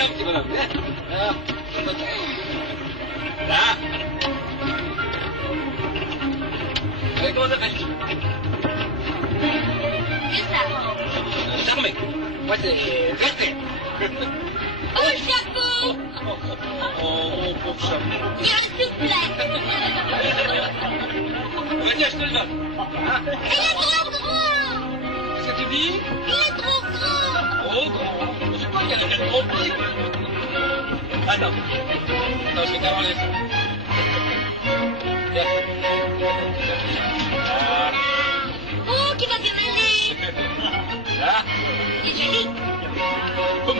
un petit bonhomme. Là. Là. Comment ça s'appelle? Charmé. Moi, c'est Gaspard. Oh, chapeau! Oh, pauvre chapeau. Bien, s'il vous plaît. Vas-y, je te le donne. Hein? Il est trop grand! Qu'est-ce que tu dis? Il est trop grand! Trop grand. Je sais pas, il y a la tête trop petite. Attends. Attends, je vais t'avancer. Tiens. Oh, qui va bien aller! Là. Il est joli! Boum.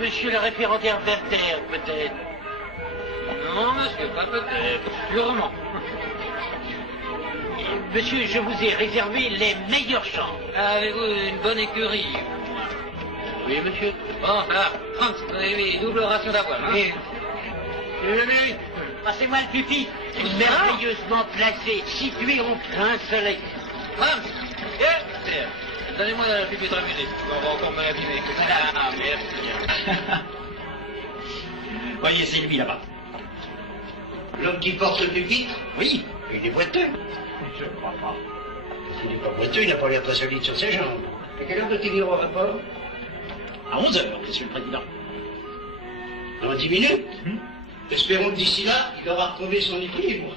Monsieur le référendaire Werther, peut-être? Non, monsieur, pas peut-être. Sûrement. Monsieur, je vous ai réservé les meilleures chambres. Avez-vous une bonne écurie? Oui, monsieur. Bon, alors, Franz, oui, double ration d'avoine, hein? Oui. Passez-moi le pupitre. Merveilleusement placé, situé en plein soleil. Franz, viens. Donnez-moi la pupitre à musique. On va encore m'abîmer. Ah, merci. Voyez, c'est lui là-bas. L'homme qui porte le pupitre? Oui. Il est boiteux. Je ne crois pas. S'il n'est pas boiteux, il n'a pas l'air très solide sur ses jambes. À quelle heure doit-il venir au rapport? À 11 heures, monsieur le président. Dans 10 minutes. Espérons que d'ici là, il aura retrouvé son équilibre.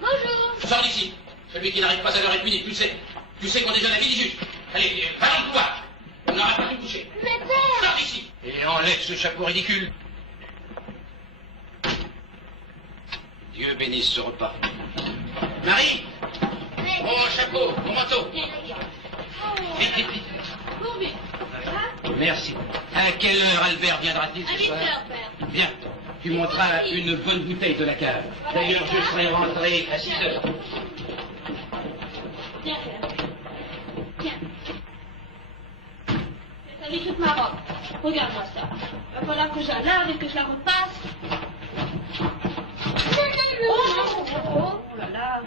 Bonjour! Sors d'ici. Celui qui n'arrive pas à l'heure et demie, tu le sais. Tu sais qu'on déjeune à midi juste. Allez, va dans le couloir. On n'aura pas de coucher. Mais père! Sors d'ici. Et enlève ce chapeau ridicule. Dieu bénisse ce repas. Marie! Mais... Mon chapeau, mon manteau. Vite, vite, vite. Pour lui. Merci. À quelle heure Albert viendra-t-il À ce 8 soir? heures, père. Bien. Tu monteras une bonne bouteille de la cave. D'ailleurs, je serai rentré à 6 heures. Tiens, père. Tiens. J'ai sali toute ma robe. Regarde-moi ça. Il va falloir que je la lave et que je la repasse. Oh là là.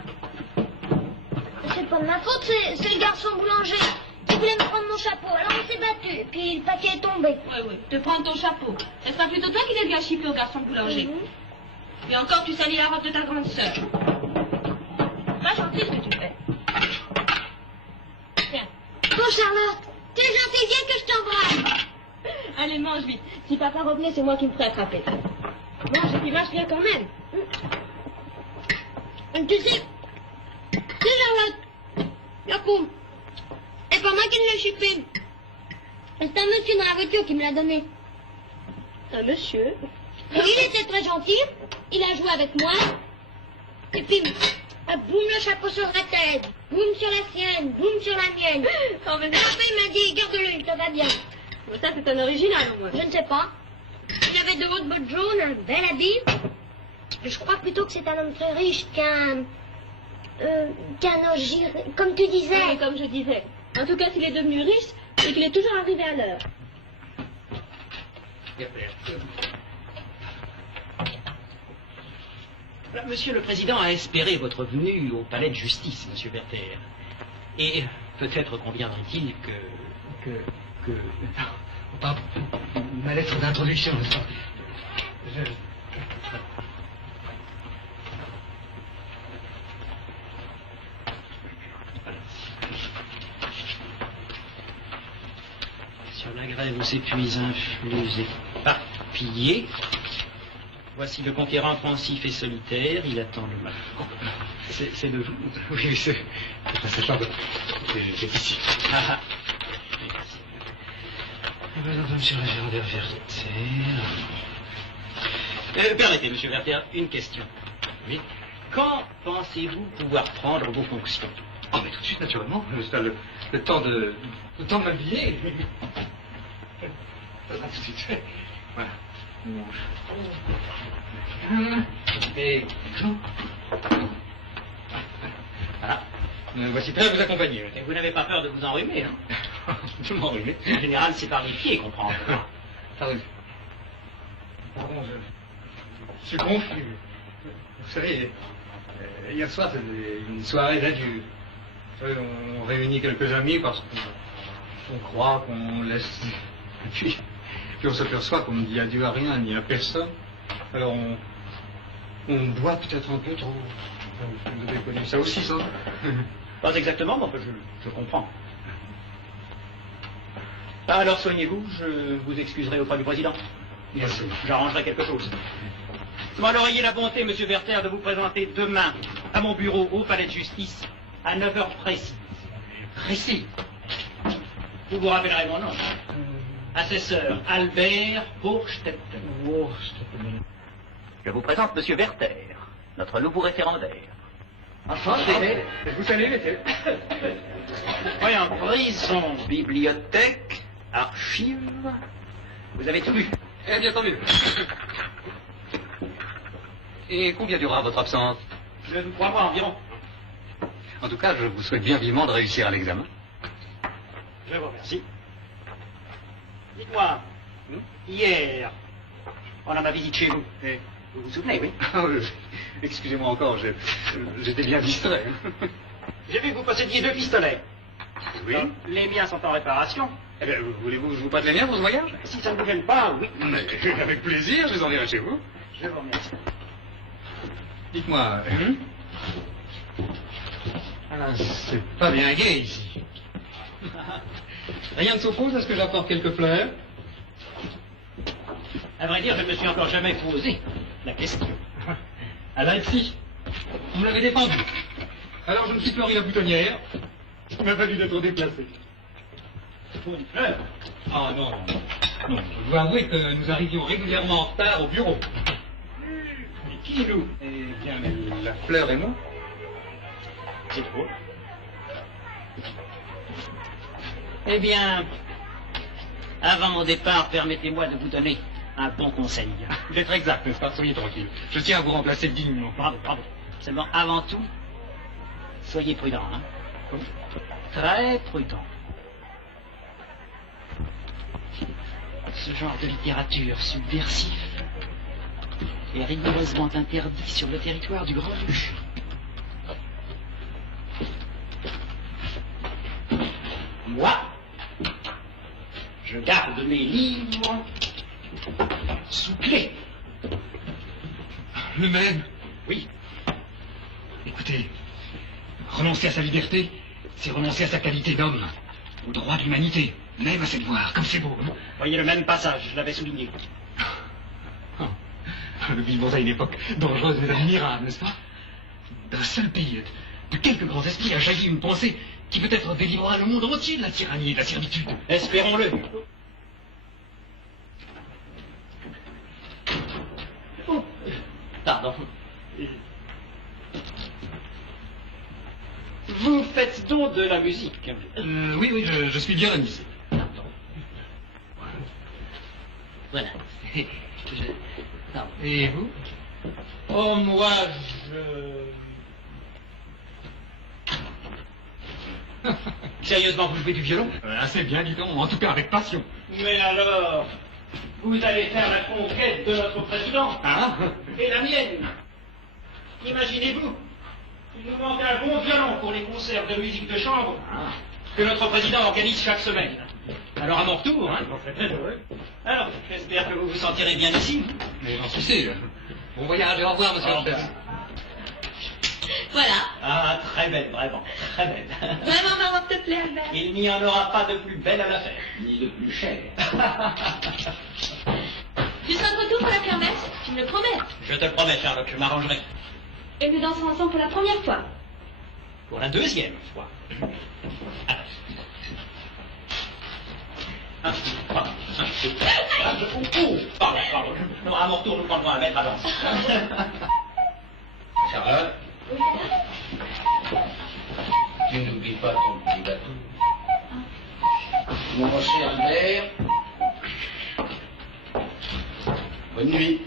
C'est pas de ma faute, c'est le garçon boulanger. Il voulait me prendre mon chapeau, alors on s'est battu. Et puis le paquet est tombé. Oui, te prendre ton chapeau. Ce sera plutôt toi qui donne gâchis au garçon boulanger. Et encore, tu salis la robe de ta grande sœur. Pas gentil ce que tu fais. Tiens. Bon, Charlotte, tu es gentille, viens que je t'embrasse. Allez, mange vite. Si papa revenait, c'est moi qui me ferais attraper. Mange et puis marche bien quand même. Tu sais, Charlotte, Yacoum, c'est pas moi qui l'ai chipé. C'est un monsieur dans la voiture qui me l'a donné. Un monsieur. Il était très gentil, il a joué avec moi, et puis, boum le chapeau sur la tête, boum sur la sienne, boum sur la mienne. Oh, mais Et après il m'a dit, garde-le, ça va bien. bon, ça, c'est un original, au moins. Je ne sais pas. Il avait de hautes bottes jaunes, un bel habit. Je crois plutôt que c'est un homme très riche qu'un ogir, comme tu disais. Oui, comme je disais. En tout cas, s'il est devenu riche, c'est qu'il est toujours arrivé à l'heure. Monsieur le Président a espéré votre venue au palais de justice, monsieur Werther. Et peut-être conviendrait-il que... Pas ma lettre d'introduction, n'est-ce pas? Sur la grève où s'épuisent influx éparpillés, voici le conquérant pensif et solitaire, il attend le mal. C'est de vous? Oui, c'est à cette chambre. C'est ici. Ah, Monsieur le référendaire Werther. permettez, monsieur Werther, une question. Oui. Quand pensez-vous pouvoir prendre vos fonctions? Oh, mais tout de suite, naturellement. Le temps de m'habiller. Ça sera tout de suite fait. Voilà. Et... Voilà. Voici prêt à vous accompagner. Et vous n'avez pas peur de vous enrhumer, hein? Je m'enrhumer. En général, c'est par les pieds qu'on prend. Pardon. Pardon, je suis confus. Vous savez, hier soir, c'était une soirée d'adieu. Vous savez, on réunit quelques amis parce qu'on croit qu'on laisse... Puis on s'aperçoit qu'on ne dit adieu à rien, ni à personne. Alors on boit peut-être un peu trop. Vous avez connu ça aussi, ça? Pas exactement, mais enfin, je comprends. Alors soignez-vous, je vous excuserai auprès du président. Merci. J'arrangerai quelque chose. Bon, alors ayez la bonté, monsieur Werther, de vous présenter demain à mon bureau au palais de justice à 9h précises. Précis. Vous vous rappellerez mon nom. Assesseur Albert Hochstetter. Je vous présente monsieur Werther, notre nouveau référendaire. Enchanté. Vous savez, monsieur. Voyons, prison, bibliothèque, archives. Vous avez tout vu. Eh bien, tant mieux. Et combien durera votre absence? Je ne crois pas environ. En tout cas, je vous souhaite bien vivement de réussir à l'examen. Je vous remercie. Dites-moi, hier, pendant ma visite chez vous, vous vous souvenez, oui? Excusez-moi encore, j'étais bien distrait. J'ai vu que vous possédiez 2 pistolets. Oui. Les miens sont en réparation. Eh bien, voulez-vous que je vous prête les miens pour ce voyage? Si ça ne vous gêne pas, oui. Mais avec plaisir, je les enverrai chez vous. Je vous remercie. Dites-moi, c'est pas bien gai ici. Rien ne s'oppose à ce que j'apporte quelques fleurs? À vrai dire, je ne me suis encore jamais posé la question. Ah là, si. Vous me l'avez défendu. Alors je me suis fleuri la boutonnière. Il m'a fallu d'être déplacé. Pour une fleur. Ah non, non. Je dois avouer que nous arrivions régulièrement en retard au bureau. Mais qui nous? Eh bien, mais la fleur et moi. C'est trop. Eh bien, avant mon départ, permettez-moi de vous donner un bon conseil. D'être exact, n'est-ce pas? Soyez tranquille. Je tiens à vous remplacer dignement. Bravo, bravo. Seulement, avant tout, soyez prudent, hein? Très prudent. Ce genre de littérature subversive est rigoureusement interdit sur le territoire du Grand-Duché. Moi, je garde mes livres sous clé. Le même? Oui. Écoutez, renoncer à sa liberté, c'est renoncer à sa qualité d'homme, au droit de l'humanité, même à ses devoirs, comme c'est beau. Hein? Voyez le même passage, je l'avais souligné. Nous vivons à une époque dangereuse mais admirable, n'est-ce pas? D'un seul pays, de quelques grands esprits a jailli une pensée qui peut-être délivrera le monde entier de la tyrannie et de la servitude. Espérons-le. Oh, pardon. Vous faites donc de la musique? Oui, je suis violoniste. Pardon. Voilà. Pardon. Et vous? Oh, moi, Sérieusement, vous jouez du violon? Assez bien, dis donc, en tout cas avec passion. Mais alors, vous allez faire la conquête de notre président Ah? et la mienne. Imaginez-vous, il nous manque un bon violon pour les concerts de musique de chambre que notre président organise chaque semaine. Alors à mon retour, hein, j'en serai très heureux. Alors, j'espère que vous vous sentirez bien ici. Mais j'en suis sûr. Bon voyage et au revoir, monsieur Au Lopez. revoir. Voilà. Ah, très belle, vraiment, très belle. Vraiment, maman, te plaît, Albert. Il n'y en aura pas de plus belle à la fête, ni de plus chère. Tu seras de retour pour la kermesse? Tu me le promets. Je te le promets, Charlotte, je m'arrangerai. Et nous danserons ensemble pour la première fois. Pour la deuxième fois. Ah. Pardon. Non, à mon retour, nous prendrons un maître à danser. Charlotte, tu n'oublies pas ton petit bateau. Mon cher Albert, bonne nuit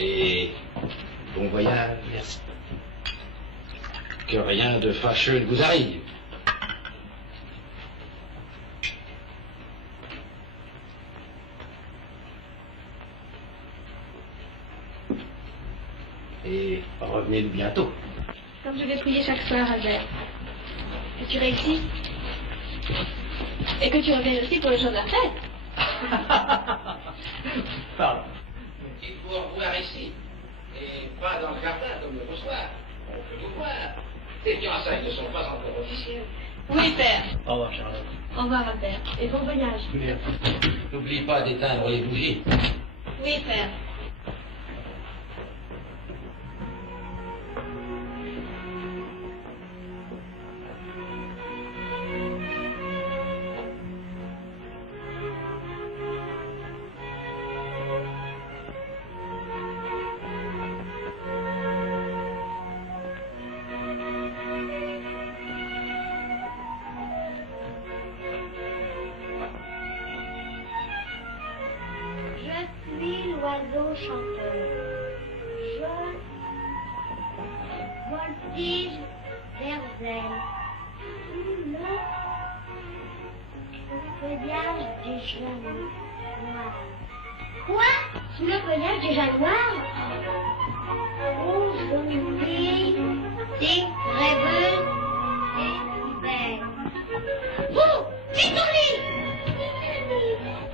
et bon voyage. Merci. que rien de fâcheux ne vous arrive. Et revenez-nous bientôt. Comme je vais prier chaque soir, Albert. Que tu réussisses. Et que tu reviennes aussi pour le jour de la fête. Pardon. Il faut revoir ici. Et pas dans le jardin comme le soir. On peut vous voir. Les fiançailles ne sont pas encore officielles. Oui, père. Au revoir, Charlotte. Au revoir, Albert. Et bon voyage. N'oublie pas d'éteindre les bougies. Oui, père. Je suis l'oiseau chanteur. Je voltige vers elle. Sous le feuillage déjà noir. Quoi? Sous le feuillage déjà noir? Aujourd'hui, c'est rêveuse et belle. Vous, Victorine!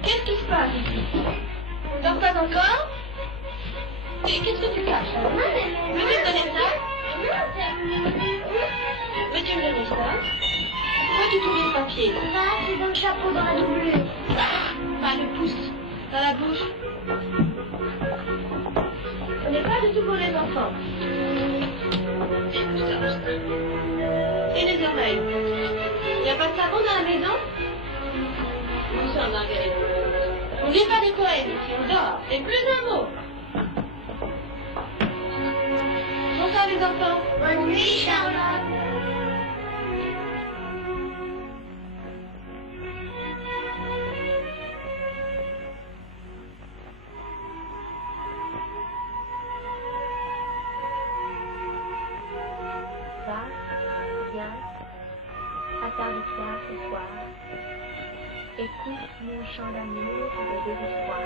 Qu'est-ce qui se passe ici? On dort pas encore? Et qu'est-ce que tu caches? Veux-tu me donner ça? Veux-tu me donner ça? Pourquoi tu tournes le papier? Ça, c'est dans le chapeau dans la doublure. Pas le pouce dans la bouche. Ce n'est pas du tout pour les enfants. Et les oreilles? Il n'y a pas de savon dans la maison? Nous sommes Marguerite. On ne lit pas des poèmes ici, on dort. Et plus un mot. Bonsoir les enfants. Bonne nuit, Charlotte. Va, viens, attarde-toi ce soir. Écoute mon chant d'amour et de désespoir.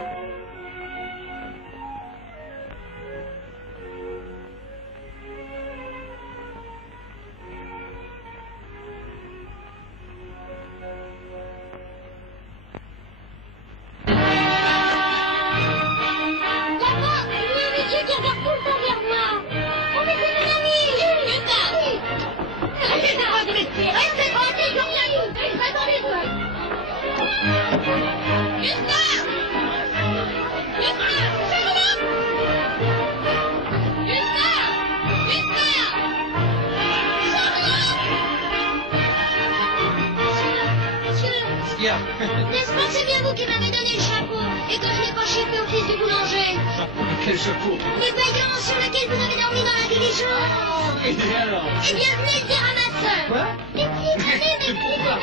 Là-bas, il y a un monsieur qui regarde tout le temps vers moi. Oh, mais c'est mon ami. Gustave. Oui. Restez droit, Dimitri. Restez droit, c'est Jean-Pierre. Attendez-vous. Gustave. Gustave. Charlotte. Gustave. Gustave. Charlotte. Monsieur. N'est-ce pas c'est bien vous qui m'avez donné le chapeau et que je l'ai pas chipé au fils du boulanger? Quel chapeau? Le paillant sur lequel vous avez dormi dans la diligence. Et alors? Eh bien, venez le dire à ma sœur. Quoi? Et puis, venez, Pourquoi?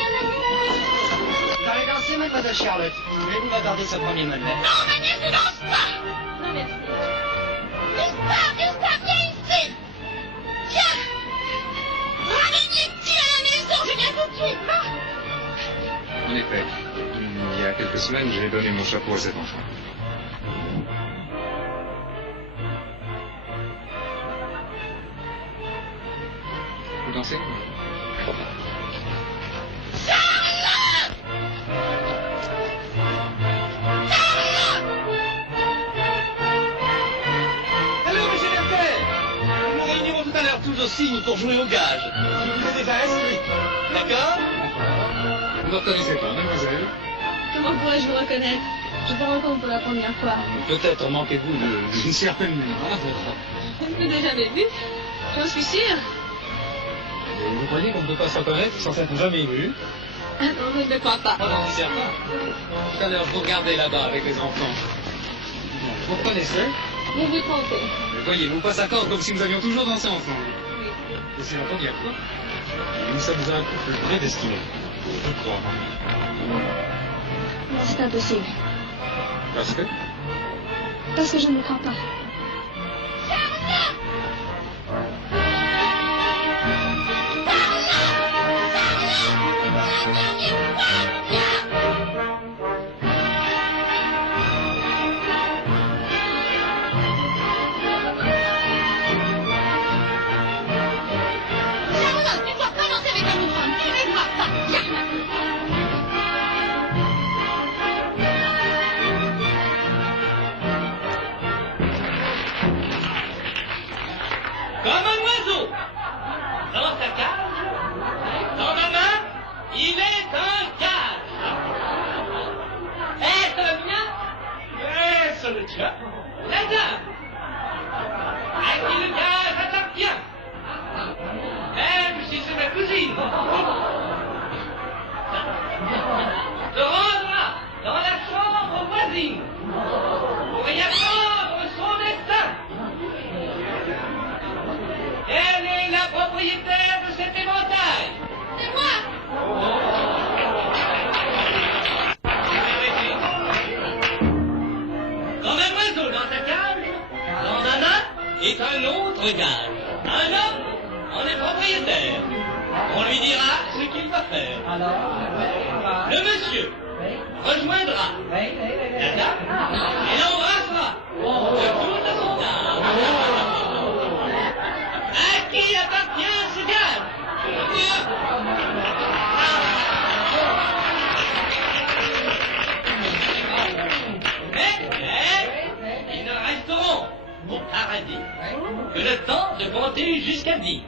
Vous allez danser, mademoiselle Charlotte. Voulez-vous m'accorder ce premier modèle? Non, Magnès, ne danse pas. Non, merci. Gustave, Gustave, viens ici. Viens. Ramenez-t-il à la maison, je viens tout de suite. Va. En effet, il y a quelques semaines, j'ai donné mon chapeau à cet enfant. Vous dansez? Allô, monsieur Verter! Nous nous réunirons tout à l'heure tous au cygne pour jouer au gage. Je vous ai déjà inscrit. D'accord? Vous ne reconnaissez pas, mademoiselle? Comment pourrais-je vous reconnaître? Je te rencontre pour la première fois. Peut-être manquez-vous d'une certaine mémoire. Je ne vous ai jamais vu. J'en suis sûre. Et vous croyez qu'on ne peut pas se reconnaître sans s'être jamais vu? Ah non, je ne crois pas. Ah non, c'est certain. Tout à l'heure, je vous regardais là-bas avec les enfants. Vous reconnaissez? Vous vous trompez. Mais voyez-vous pas s'accorde comme si nous avions toujours dansé ensemble. Oui. Et c'est la première fois. Et nous sommes un couple prédestiné. Je crois. C'est impossible. Parce que? Parce que je ne crois pas. Comme un oiseau. Dans sa cage, dans ma main, il est un gage. Est-ce le mien? Est-ce le tien? La dame. À qui le gage appartient? Même si c'est ma cousine. Se rendra dans la chambre voisine pour y apprendre son destin. Elle est la propriétaire de cet éventail. C'est moi. Comme un oiseau dans sa cage, dans ma main est un autre gage. Un homme en est propriétaire. On lui dira ce qu'il va faire. Le monsieur rejoindra la dame et l'embrassera de toute son âme. À qui appartient ce gage? Mais ils ne resteront au paradis que le temps de compter jusqu'à 10.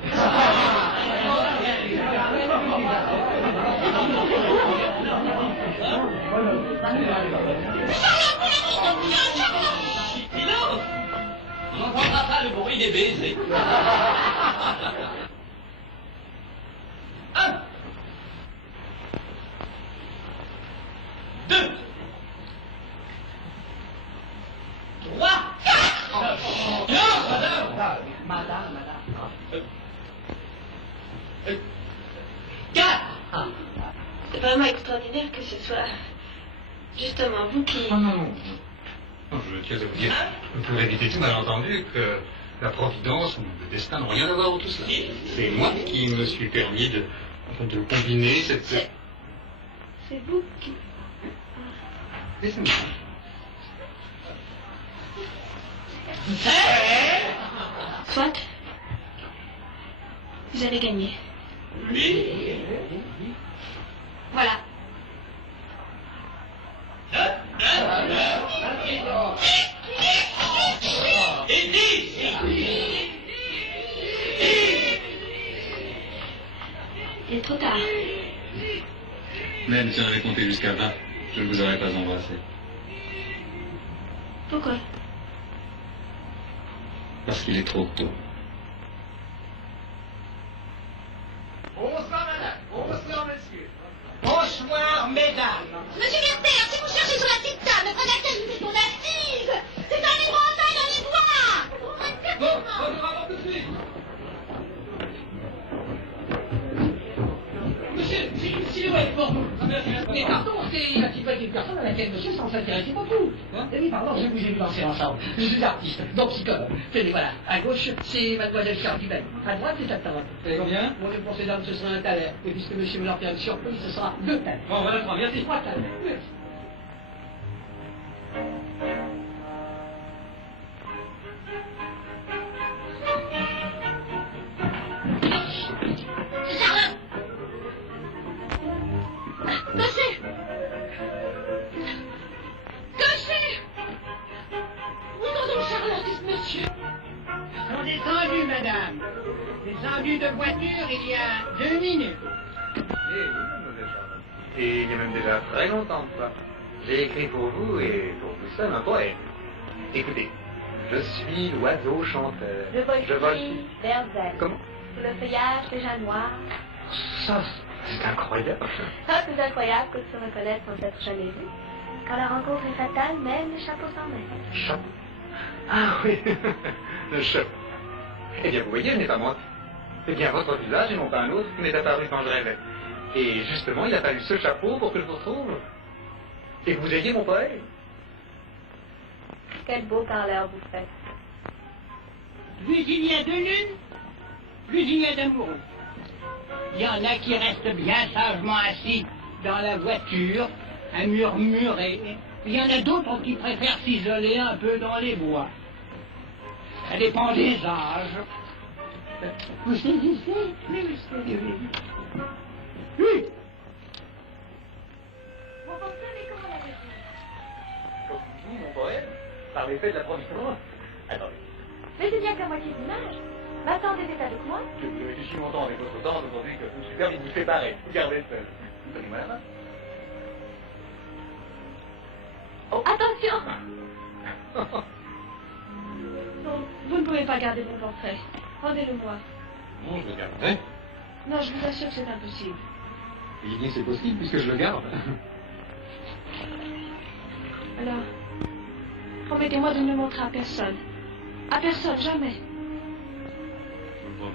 Silence! On n'entendra pas le bruit des baisers. 1, 2, 3, 4. Non, madame. 4. C'est vraiment extraordinaire que ce soit justement vous qui... Non, non, non. Non, je tiens à vous dire, pour éviter tout malentendu, que la providence ou le destin n'ont rien à voir dans tout cela. C'est moi qui me suis permis de combiner cette... C'est vous qui... Laissez-moi. Soit, vous avez gagné. Oui. Voilà. Et 10. Il est trop tard. Même si on avait compté jusqu'à 20, je ne vous aurais pas embrassé. Pourquoi? Parce qu'il est trop tôt. Bonsoir, madame. Bonsoir, monsieur. Bonsoir, mesdames. Monsieur Werther, si vous cherchez sur la petite table près de laquelle nous étions assises, c'est un éventail dans les bois. Bon, on nous rapporte tout de suite. Monsieur, si le ouais, bon. Mais pardon, c'est la type d'une personne à laquelle monsieur s'en s'intéresser beaucoup. Oui, pardon, je vous ai vu danser ensemble. Je suis artiste, donc psychologue. Tenez, voilà. À gauche, c'est mademoiselle Charles-Dubain. À droite, c'est Tatarotte. Combien? Bon, pour ces dames, ce sera un talent. Et puisque monsieur me leur fait une surprise, ce sera 2 talents. Bon, voilà, 3, merci. 3 talents. Merci. Charles! Gaucher! Gaucher! Où sont donc Charles, monsieur? Sont descendus, madame. Descendus de voiture il y a 2 minutes. Et il y a même déjà très longtemps de ça. J'ai écrit pour vous et pour vous seul un poème. Écoutez, je suis l'oiseau chanteur. Je vole vole. ici, vers elle. Comment? Sous le feuillage déjà noir. Ça, c'est incroyable. Ah, plus incroyable que de se reconnaître sans s'être jamais vu. Quand la rencontre est fatale, même le chapeau s'en met. Chapeau. Ah oui, le chapeau. Eh bien, vous voyez, ce n'est pas moi. C'est bien votre visage et non pas un autre qui m'est apparu quand je rêvais. Et justement, il a fallu ce chapeau pour que je vous retrouve. Et que vous ayez mon poème. Quel beau parleur vous faites. Plus il y a de lune, plus il y a d'amoureux. Il y en a qui restent bien sagement assis dans la voiture, à murmurer. Il y en a d'autres qui préfèrent s'isoler un peu dans les bois. Ça dépend des âges. Vous saisissez? Oui, oui. Oui. Mon portrait, mais comment l'avez-vous? Comme vous, mon poème, par l'effet de la providence. Attendez. Mais c'est bien qu'à moitié d'image. Va-t'en des états de quoi? Je réfléchis longtemps avec votre danse aujourd'hui que je me suis permis de vous séparer. Regardez seul. Donnez-moi la main. Oh, attention! Non, vous ne pouvez pas garder mon portrait. Rendez-le-moi. Non, je le garderai. Non, je vous assure que c'est impossible. Et bien c'est possible puisque je le garde. Alors, promettez-moi de ne le montrer à personne. À personne, jamais. Je vous le promets.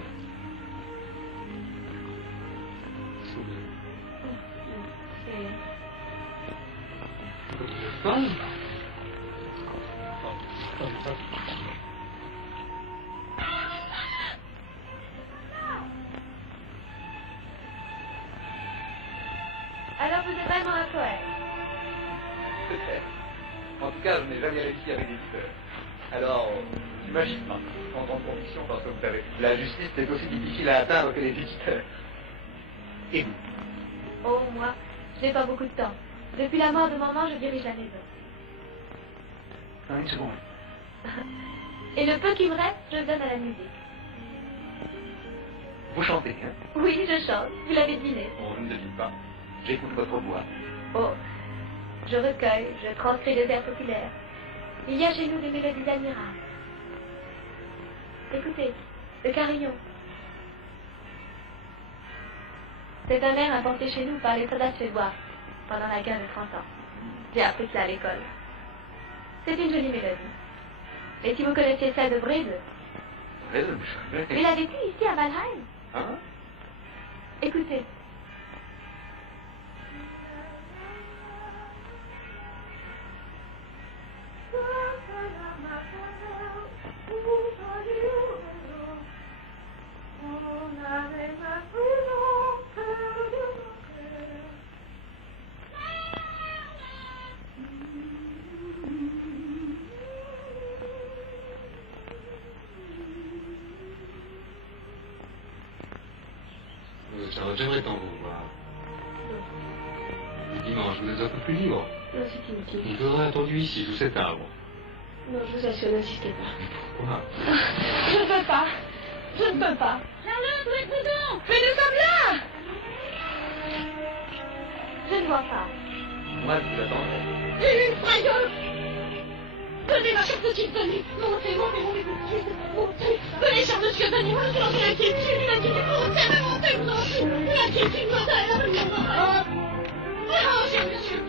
C'est... Alors vous êtes vraiment un poète. Peut-être. En tout cas, je n'ai jamais réussi avec l'éditeur. Alors, j'imagine pas, en tant que conviction, parce que vous savez, la justice est aussi difficile à atteindre que les éditeurs. Et vous? Oh, moi, j'ai pas beaucoup de temps. Depuis la mort de maman, je dirige la maison. Non, une seconde. Et le peu qui me reste, je le donne à la musique. Vous chantez, hein? Oui, je chante. Vous l'avez deviné. Oh, je ne devine pas. J'écoute votre voix. Oh, je recueille, je transcris des airs populaires. Il y a chez nous des mélodies admirables. Écoutez, le carillon. C'est un air inventé chez nous par les soldats suédois pendant la guerre de 30 ans. J'ai appris ça à l'école. C'est une jolie mélodie. Et si vous connaissiez celle de Brede, vous l'avez vécu ici à Valheim. Hein? Écoutez. J'aimerais tant vous voir. Dimanche, vous êtes un peu plus libre. Non, c'est inutile. Je vous aurais attendu ici, sous cet arbre. Non, je vous assure, n'insistez pas. Pourquoi? Je ne peux pas. Je ne peux pas. Charlotte, où êtes-vous donc? Mais nous sommes là! Je ne vois pas. Moi, je vous attendrai. Une frayeur! Venez, ma chère petite, venez! Montez, montez, montez, montez! Venez, cher monsieur, venez, moi, je suis l'inquiétude, montez, montez, vous en prie! L'inquiétude, montez, oh, cher monsieur!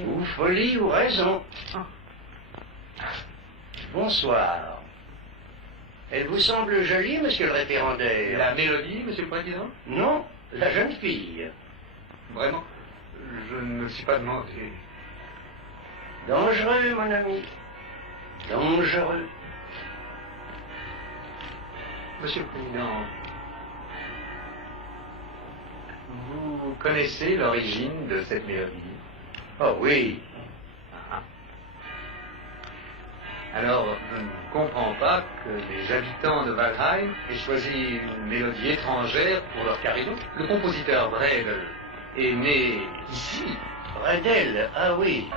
Ou folie ou raison. Bonsoir. Elle vous semble jolie, monsieur le référendaire? La mélodie, monsieur le président? Non, la jeune fille. Vraiment? Je ne me suis pas demandé. Dangereux, mon ami. Dangereux. Monsieur le président, vous connaissez l'origine de cette mélodie? Oh oui. Ah. Alors, je ne comprends pas que les habitants de Valheim aient choisi une mélodie étrangère pour leur carillon. Le compositeur Bredel est né ici. Bredel, ah oui.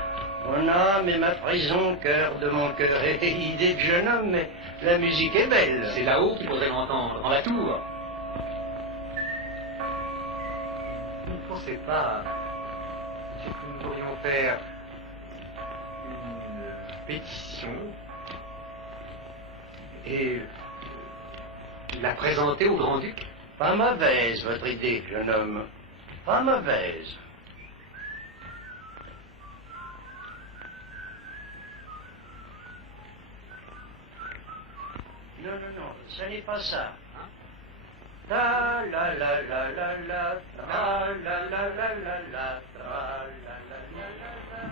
Mon âme est ma prison, cœur de mon cœur et idée de jeune homme, mais la musique est belle. C'est là-haut qu'il faudrait l'entendre, dans la tour. Vous ne pensez pas que nous pourrions faire une pétition et la présenter au grand-duc? Pas mauvaise, votre idée, jeune homme. Pas mauvaise. Non, non, non, ce n'est pas ça. Hein? La la la la la la, la la la la la la, la la la la la.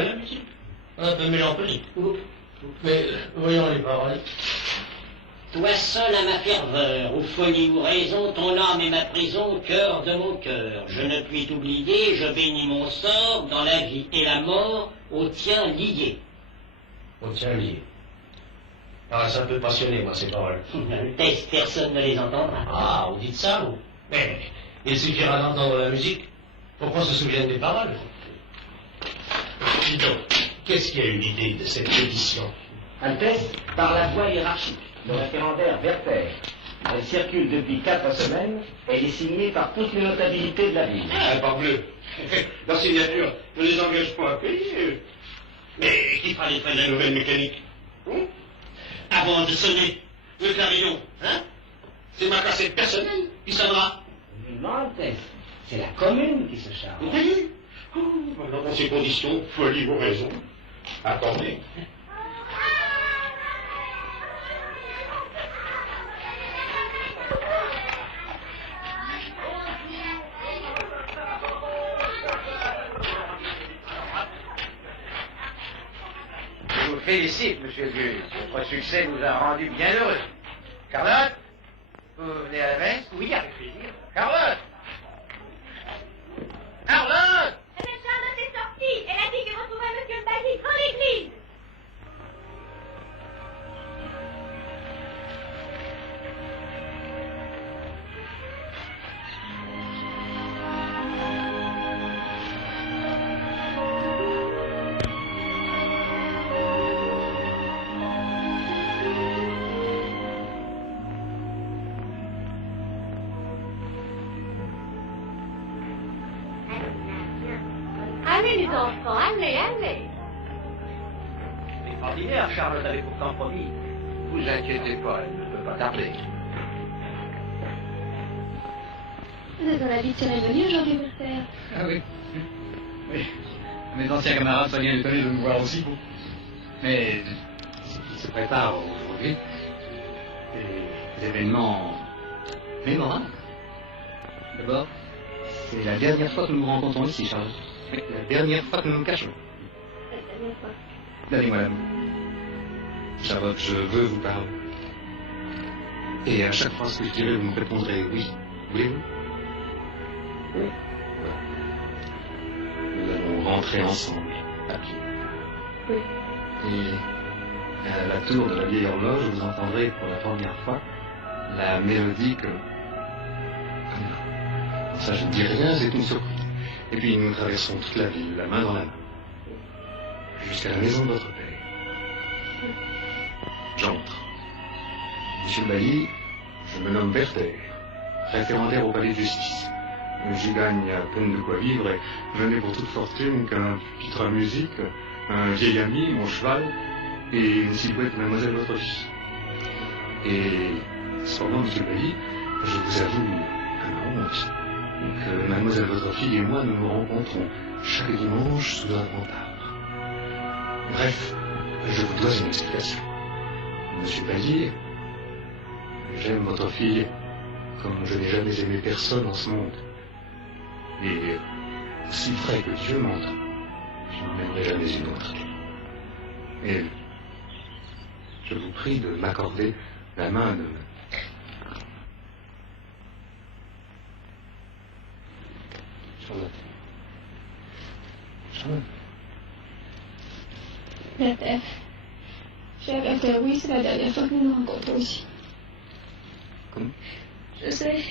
mal la musique. Un peu mélancolique. Mais voyons les paroles. Toi seul à ma ferveur, ou folie ou raison, ton âme est ma prison, cœur de mon cœur. Je ne puis t'oublier, je bénis mon sort, dans la vie et la mort, au tien lié. Au tien lié. Ah, ça peut passionner, moi, ces paroles. Altesse, personne ne les entendra. Ah, vous dites ça, vous? Mais il suffira d'entendre la musique pour qu'on se souvienne des paroles. Dis donc, qu'est-ce qui a eu l'idée de cette pétition? Altesse, par la voie hiérarchique, le référendaire Werther. Elle circule depuis 4 semaines. Elle est signée par toutes les notabilités de la ville. Ah, parbleu. La signature ne les engage pas à payer. Mais qui fera les frais de la nouvelle mécanique? Avant de sonner le carillon, hein? C'est ma cassette personnelle qui sonnera. Non, Altesse, c'est la commune qui se charge. Vous voyez? Alors, dans ces conditions, folie ou raison, accordez. Je vous félicite, monsieur le juge. Votre succès vous a rendu bien heureux. Carlotte, vous venez à la messe? Oui, avec plaisir. Carlotte! Carlotte! Madame Charlotte est sortie. Elle a dit qu'elle retrouverait monsieur le bailli dans l'église. Allez les enfants, allez, allez. Extraordinaire, Charlotte avait pourtant promis. Vous inquiétez pas, elle ne peut pas tarder. Vous êtes dans la vie de cérémonie aujourd'hui, Werther. Ah oui. Oui. Mes anciens camarades sont bien étonnés de me voir aussi beau. Mais ce qui se prépare aujourd'hui, des événements mémorables. D'abord, c'est la dernière fois que nous nous rencontrons ici, Charlotte. Oui, la dernière fois que nous nous cachons. La dernière fois. Donnez-moi la main. Charlotte, je veux vous parler. Et à chaque phrase que je dirai, vous me répondrez oui. Voulez-vous? Oui. Voilà. Nous allons rentrer ensemble, à pied. Oui. Et à la tour de la vieille horloge, vous entendrez pour la première fois la mélodie que... Ah non, ça je ne dis rien, c'est une surprise. Et puis nous traverserons toute la ville, la main dans la main, jusqu'à la maison de votre père. J'entre. Monsieur le bailli, je me nomme Werther, référendaire au palais de justice. J'y gagne à peine de quoi vivre et je n'ai pour toute fortune qu'un pitre à musique, un vieil ami, mon cheval, et une silhouette de mademoiselle votre fille. Et cependant, monsieur le bailli, je vous avoue à ma honte que mademoiselle votre fille et moi nous nous rencontrons chaque dimanche sous un grand arbre. Bref, je vous dois une explication. Monsieur Bailly, j'aime votre fille comme je n'ai jamais aimé personne en ce monde. Et aussi vrai que Dieu m'entend, je n'en aimerai jamais une autre. Et je vous prie de m'accorder la main de... Charlotte. Charlotte. Werther. Cher Werther, oui, c'est la dernière fois que nous nous rencontrons ici. Comment? Je sais.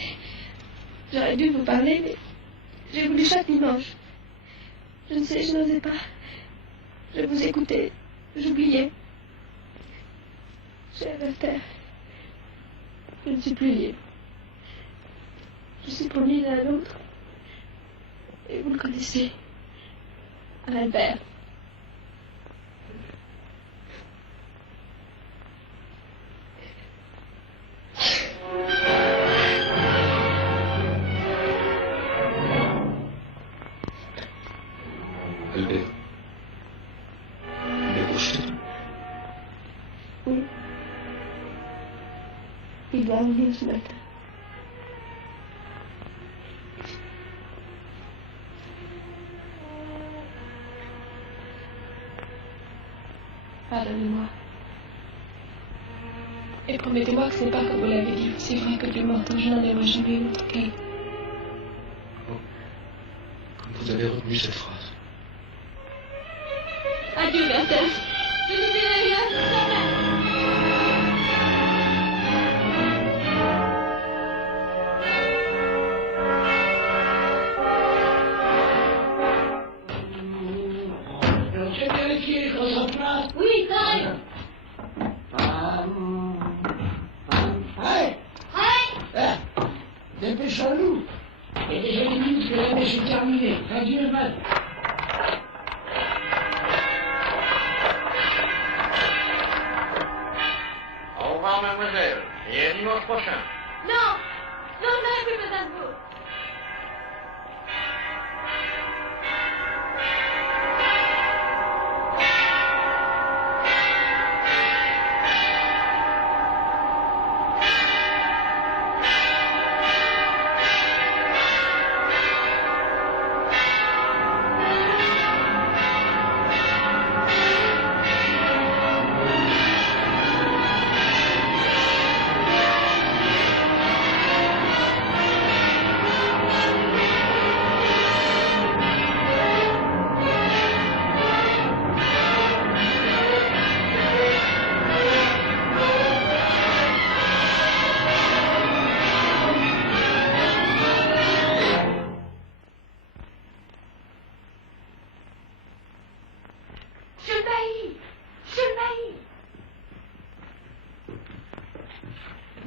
J'aurais dû vous parler, mais j'ai voulu chaque dimanche. Je ne sais, je n'osais pas. Je vous écoutais. J'oubliais. Cher Werther, je ne suis plus libre. Je suis promise à un autre. Et vous le connaissez. Albert. Albert. Albert Rocheteau. Oui. Il doit venir ce matin. Et promettez-moi que ce n'est pas comme vous l'avez dit. C'est vrai que Dieu m'entend, je n'en aimerais jamais une autre qu'elle. Comme vous avez retenu cette phrase. Adieu, Bertha. Je ne dirai rien, jamais. J'ai vérifié qu'on s'en place. Oui, t'arrives. Dépêchons-nous. Il y a déjà une minute que la mèche est terminée. Adieu, le mal. Au revoir, mademoiselle. Et à dimanche prochain. Non, non, je n'aurai plus besoin de vous.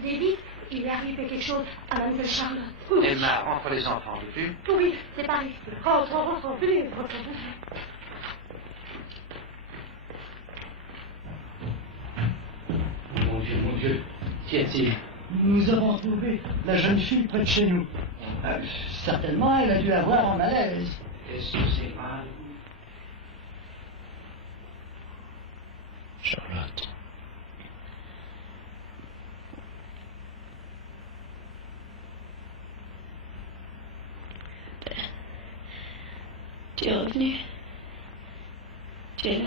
David, il est arrivé quelque chose à Mademoiselle Charlotte. Emma, entre les enfants, veux-tu? Oui, c'est par ici. Rentre, venez, rentre. Mon Dieu, qu'y a-t-il? Nous avons trouvé la jeune fille près de chez nous. Certainement, elle a dû avoir un malaise. Est-ce que c'est mal? Charlotte. Tu es revenu. Tu es là.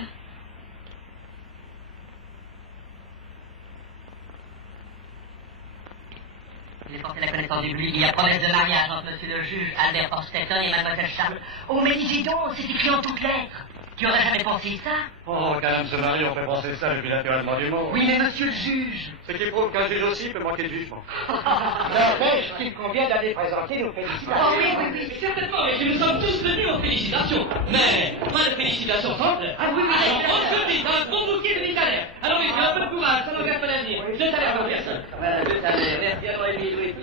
J'ai porté la connaissance du public. Il y a promesse de mariage entre monsieur le juge Albert Forstetter et mademoiselle Charlotte. Oh, mais dis donc, c'est écrit en toutes lettres. Tu aurais jamais pensé ça? Oh, quand même se marier, on fait penser ça, j'ai bien naturellement du mot. Oui, mais monsieur le juge. Ce qui prouve qu'un juge aussi peut manquer de jugement. N'empêche qu'il convient d'aller présenter nos félicitations. Oh, oui. Certainement, mais nous sommes tous venus aux félicitations. Mais, pas de félicitations simples. Ah oui, oui. Alors, on se dit un gros bouquet de salaire. Alors, messieurs, un peu de courage, ça n'engage pas l'avenir. Deux salaires pour personne. Voilà, deux salaires. Merci à toi, Émile, oui.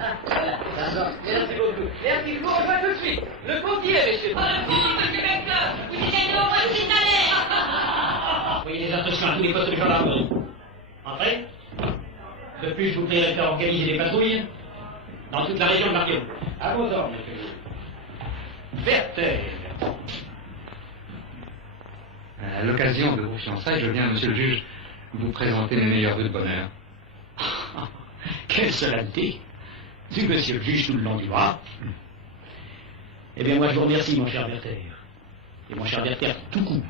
Ah, voilà. Merci beaucoup. Merci, je vous rejoins tout de suite. Le comptier, messieurs. Ah, le compte, monsieur Becteur. Vous dites non, moi, c'est salaire. Voyez les instructions à tous les postes de gendarmerie. Entrez. De plus, je vous prierai de faire organiser des patrouilles dans toute la région de Marguerite. À vos ordres, monsieur. Berthet. À l'occasion de vos fiançailles, je viens, monsieur le juge, vous présenter mes meilleurs vœux de bonheur. Quelle solennité! Du monsieur le juge tout le long du bras. Eh bien, moi, je vous remercie, mon cher Berthet. Et mon cher Berthet, tout court.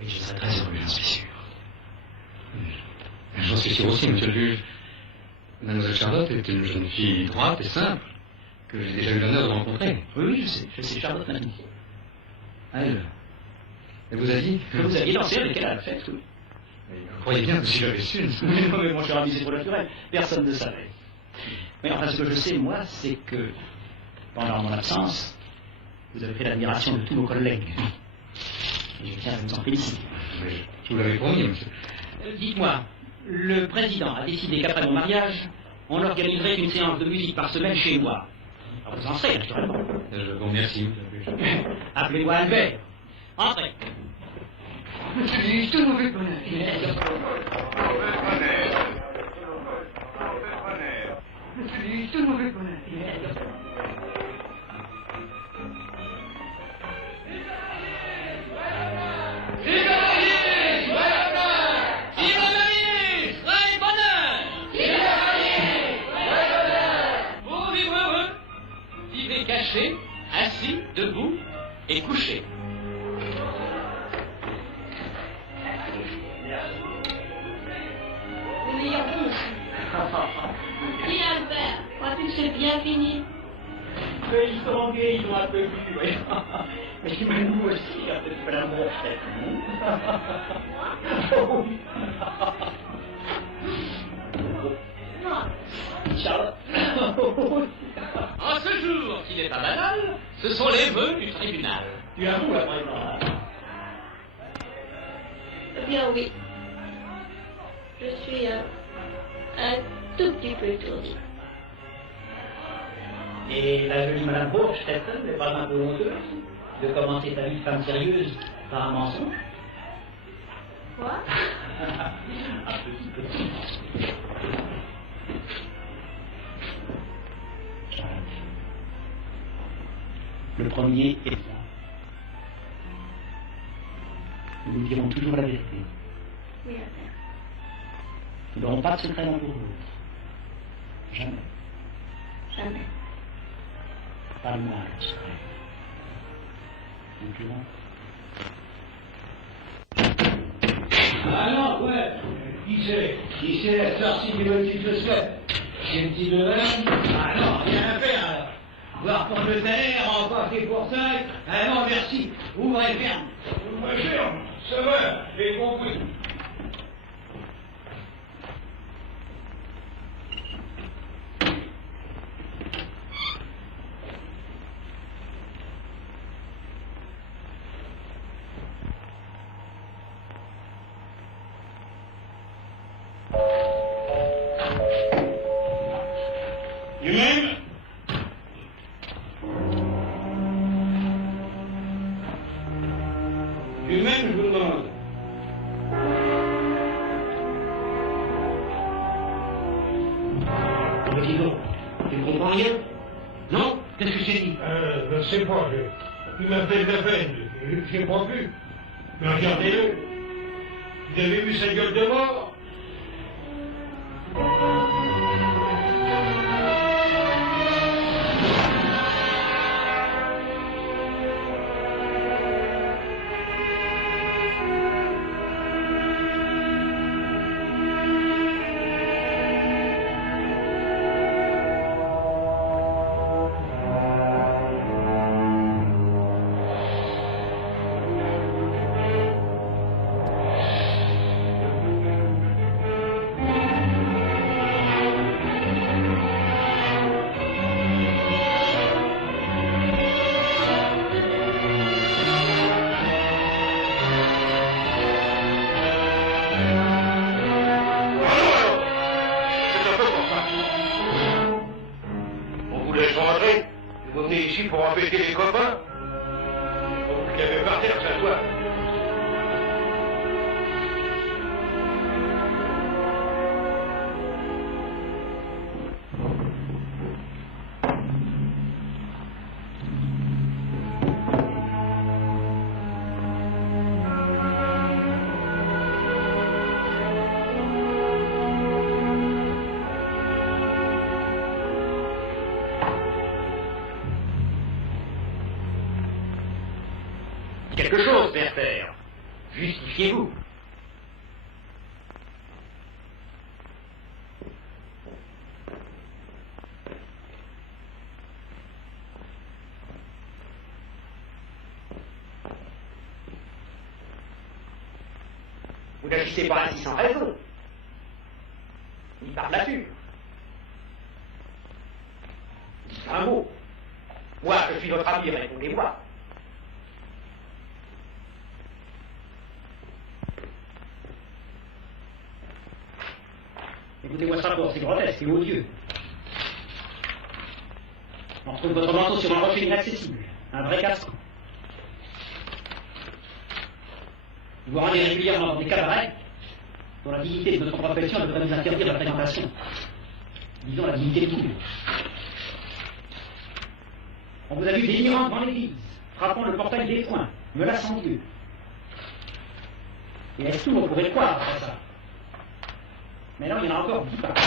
Oui, je serai très heureux, j'en suis sûr. J'en suis sûr aussi, monsieur le juge. Mademoiselle Charlotte est une jeune fille droite et simple, que j'ai déjà eu l'honneur de rencontrer. Oui, je sais, Charlotte m'a dit. Elle vous a dit Que vous aviez dansé avec elle à la fête, oui. Vous croyez bien que si j'avais su... Non, mais mon cher ami, c'est trop naturel. Personne ne savait. Mais enfin, ce que je sais, moi, c'est que, pendant mon absence, vous avez fait l'admiration de tous nos collègues. Et je tiens à vous en féliciter. Je vous l'avais promis, monsieur. Dites-moi, le président a décidé qu'après mon mariage, on organiserait une séance de musique par semaine chez moi. Alors vous en serez, naturellement. Je vous remercie, monsieur le juge. Appelez-moi Albert. Entrez. C'est tout mauvais bonheur. C'est tout mauvais bonheur. Caché, assis, debout et couché. Le meilleur bon aussi. Dis Albert, crois-tu que c'est bien fini? Mais ils sont gays, ils ont un peu vu, oui. Mais nous aussi, on a fait l'amour, peut-être. Oui. Charles. En ce jour, qui n'est pas banal, ce sont les vœux du tribunal. Tu avoues la présidente. Eh bien oui. Je suis un tout petit peu étourdie. Et la jolie Madame Hochstetten n'est pas un peu honteuse de commencer sa vie de femme sérieuse par un mensonge? Quoi? Un petit peu. Le premier est bien. Nous nous dirons toujours la vérité. Oui, Albert. Nous n'aurons pas de secret l'un pour l'autre. Jamais. Jamais. Pas le moindre secret. Concurrent. Ah non, ouais. Qui c'est la sortie du petit Joseph? C'est le petit Devin? Ah non, rien à faire alors. Voir pour le terre, encore des portails. Ah non, merci. Ouvrez ferme. Ouvrez ferme. Ça va, j'ai compris. Lui-même? Lui-même, je vous demande. Mais dis donc, tu ne comprends rien? Non? Qu'est-ce que j'ai dit? Je ne sais pas, il m'a fait de la peine, je ne crois plus. Mais regardez-le, vous avez vu sa gueule de mort? Pour embêter les copains. Vous l'avez par terre, ça toi. Quelque chose, Werther. Justifiez-vous. Vous n'agissez pas ainsi sans raison. Ni par nature. Dites un mot. Moi, je suis votre ami, répondez-moi. Écoutez-moi ça d'abord, c'est grotesque et odieux. On retrouve votre manteau sur un rocher inaccessible, un vrai casque. Vous vous rendez régulièrement dans des cabarets, dont la dignité de notre profession devrait nous interdire la fréquentation. Disons la dignité de tout. On vous a vu dénigrant devant l'église, frappant le portail des poings, menaçant Dieu. Et est-ce tout, on pourrait croire après ça? Mais non, il y en a encore 10 par là.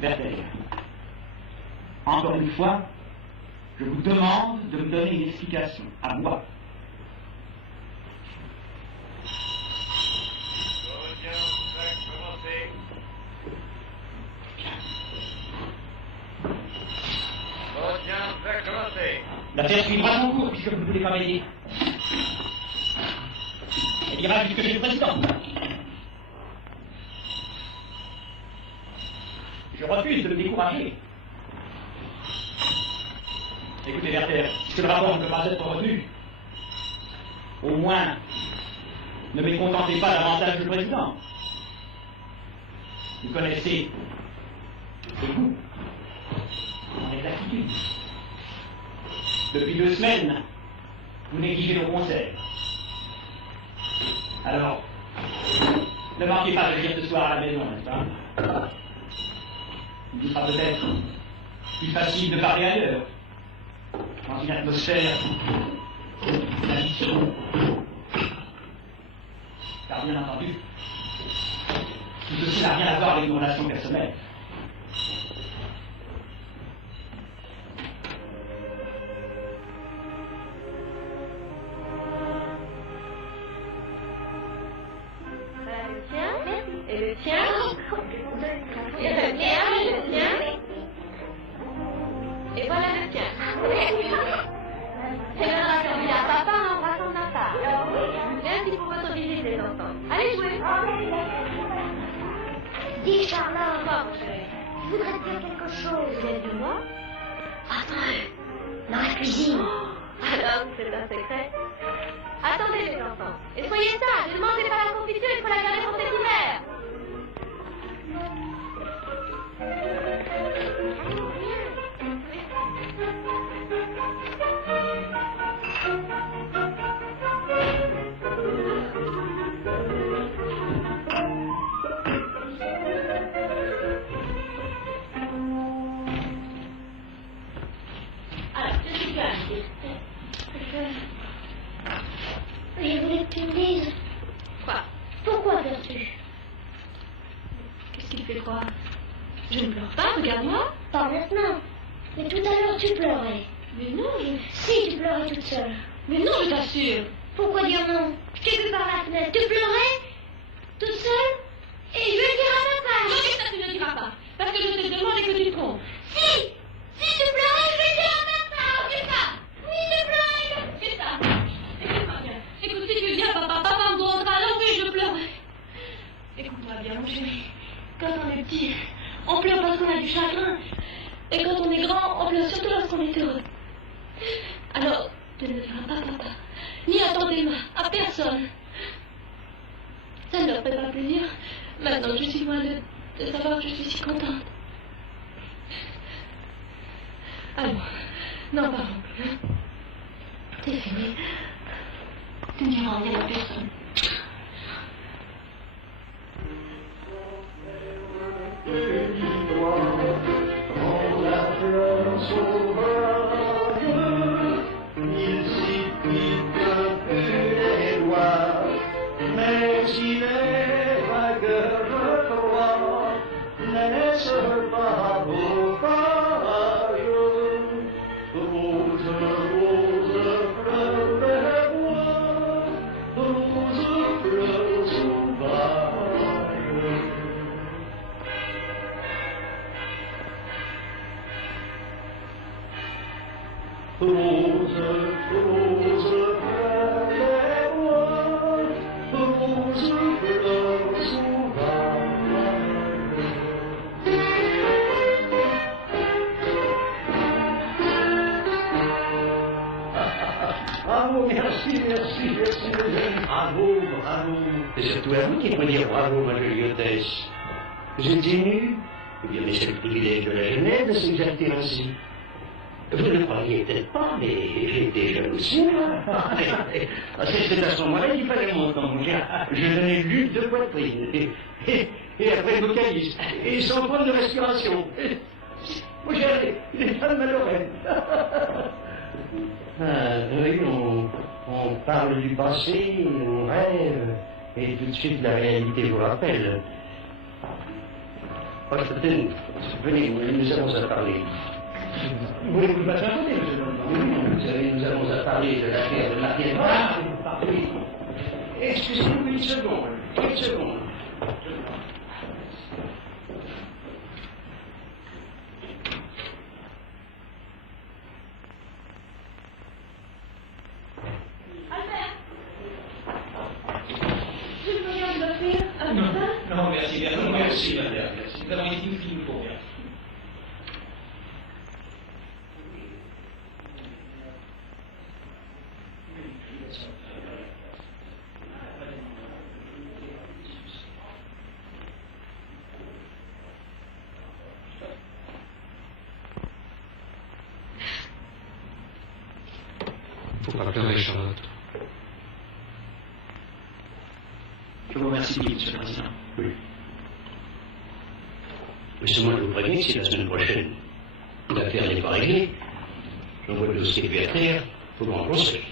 Werther, Encore une fois, je vous demande de me donner une explication à moi. L'affaire suivra son cours puisque vous ne voulez pas m'aider. Elle ira jusque chez le président. Je refuse de me décourager. Écoutez, Werther, puisque le rapport ne peut pas être retenu, au moins, ne mécontentez pas davantage le président. Vous connaissez le goût, mon exactitude. Depuis 2 semaines, vous négligez nos concerts. Alors, ne manquez pas de venir ce soir à la maison, n'est-ce pas? Il sera peut-être plus facile de parler ailleurs, dans une atmosphère d'amitié. Car bien entendu, tout ceci n'a rien à voir avec nos relations personnelles. Et le tien? Et le tien? Et le tien? Et voilà le tien. C'est l'heure d'attendu à papa en embrassant Nata. Merci pour votre visite, les enfants. Allez jouer. Dis, Charlotte. Quoi, mon chéri? Je voudrais te dire quelque chose. Vous êtes de moi? Attends, dans la cuisine. Alors, c'est un secret. Attendez, les enfants. Et soyez sages, ne mangez pas la confiture, il faut la garder pour cet hiver. Alors, je suis calme. Je voulais que tu me dises. Quoi? Pourquoi pleures-tu? Qu'est-ce qui te fait croire? Je ne pleure pas, regarde-moi. Pas maintenant. Mais tout à l'heure, tu pleurais. Mais non, Si, tu pleurais toute seule. Mais non, je t'assure. Pourquoi dire non? Je t'ai vu par la fenêtre. Tu pleurais? Toute seule? Et je le dirai à papa. Non, mais ça, tu ne le diras pas. Parce que je te demande et que tu te trompes. Si tu pleurais, je vais le dire à papa. C'est ça. Oui, je pleurais. C'est ça. Écoute-moi bien. Écoute, si tu dis à papa, papa me demandera alors oui, je pleurais. Écoute-moi bien, mon chéri. Quand on est petit, on pleure parce qu'on a du chagrin. Et quand on est grand, on pleure surtout lorsqu'on est heureux. Alors, tu ne le diras pas, papa. Ni à ton Emma, à personne. Ça ne leur fait pas plaisir. Maintenant, je suis loin de savoir que je suis si contente. Alors, n'en parlons plus. C'est fini. Tu ne diras rien à personne. Il suffit d'un peu les doigts, mais si les vagues de froid laissent pas vos pailles, rose, rose, fleur des bois, rose, fleur sauvage. Rose, rose, fleur des bois, rose, fleur sauvage. Bravo, merci, merci, merci, bravo, bravo. Et surtout à vous qui pouvez dire bravo, ma jolie hôtesse. Vous êtes ému? Eh bien, mais c'est le privilège de la jeunesse de s'exalter ainsi. Vous ne le croyez peut-être pas, mais j'étais jeune aussi. C'est à ce moment-là qu'il fallait mon temps. Je donnais lutte de poitrine, et après vocaliste, et sans prendre de respiration. Moi, j'ai les femmes à l'oreille. Oui, on parle du passé, on rêve, et tout de suite la réalité vous rappelle. Oh, venez, nous avons à parler. Vous voulez que je passe un côté, monsieur Blanc? Vous savez, nous avons à parler de l'affaire de Martin Noir. Excusez-nous une seconde. Une seconde. Non, merci, non, merci, madame, merci. Nous avons été une fille pour rien. Faut pas pleurer, Charlotte. Je vous remercie, monsieur le président. Oui. Mais seulement je vous préviens, si la semaine prochaine, l'affaire n'est pas réglée, j'envoie le dossier de Werther pour en conseil.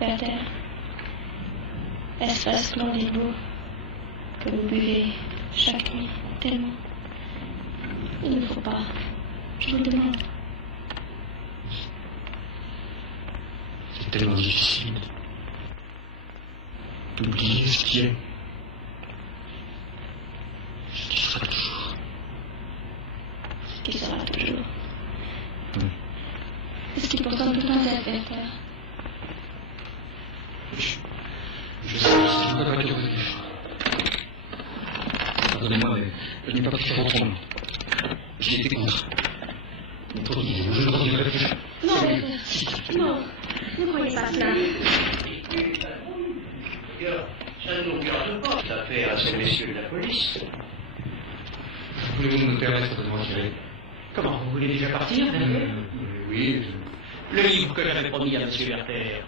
Werther, est-ce splendide beau que vous buvez chaque nuit tellement? Il ne faut pas. Je vous demande. C'est tellement difficile d'oublier ce qui est. Ce qui sera toujours. Ce qui sera toujours. C'est ce qui pourtant tout le temps être, Werther. Je sais que ça ne va pas durer. Pardonnez-moi, mais je n'ai pas pu faire autrement. J'y étais contre. Je ne reviendrai plus. Non, Werther. Non. Ne croyez pas cela. Ça ne nous regarde pas, cette affaire à ces messieurs de la police. Voulez-vous me permettre de m'en tirer? Comment, vous voulez déjà partir? Oui. Le livre que j'avais promis à M. Werther.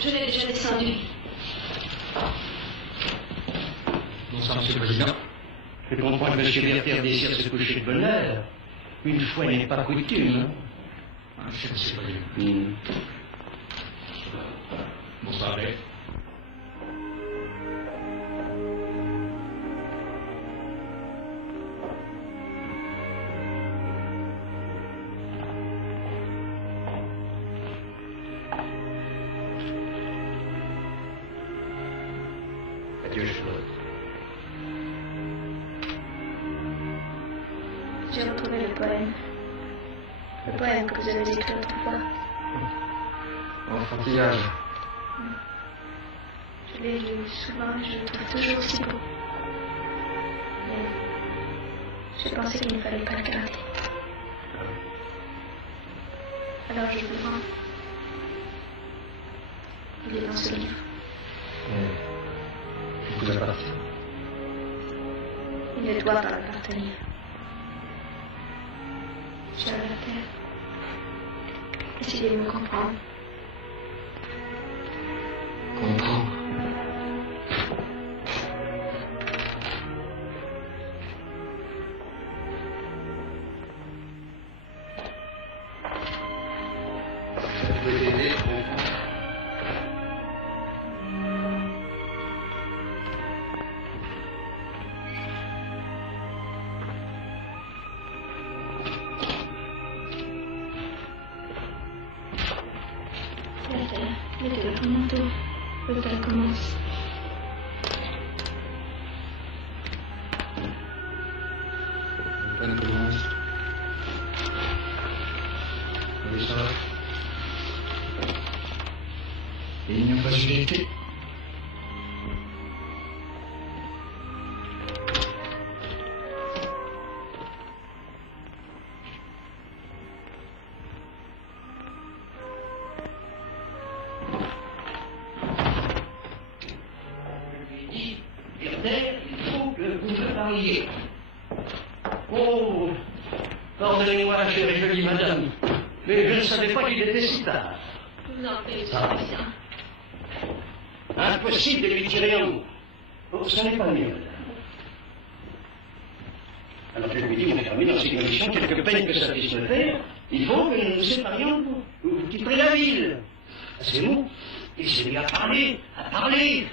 Je l'ai déjà descendu. Bonsoir, monsieur le président. Je comprends que M. Werther désire se coucher de bonne heure. Une fois n'est pas coutume. Je ne sais pas. Bonsoir, Alex. Adieu, Charlotte. J'ai retrouvé le poème. Le poème que vous avez écrit autrefois. Enfantillage. Je l'ai lu souvent et je le trouve toujours si beau. Mais j'ai pensé qu'il ne fallait pas le garder. Alors je vous le rends. Il est dans ce livre. Vous appartient. Il ne doit pas m'appartenir. Cher Werther, essayez de me comprendre. Comprendre. Mettez votre manteau. Le bal commence. Le bal commence. Oui, ça va. Et ils n'ont pas eu l'été. Oh, pardonnez-moi, chère et jolie madame, mais je ne savais pas qu'il était si tard. Je vous en prie, monsieur le président. Impossible de lui tirer un mot. Oh, ce n'est pas mieux, madame. Alors je lui dis, mon cher ami, dans ces conditions, quelque peine que ça puisse me faire, il faut que nous nous séparions. Vous quitterez la ville. À ces mots, il s'est mis à parler, à parler.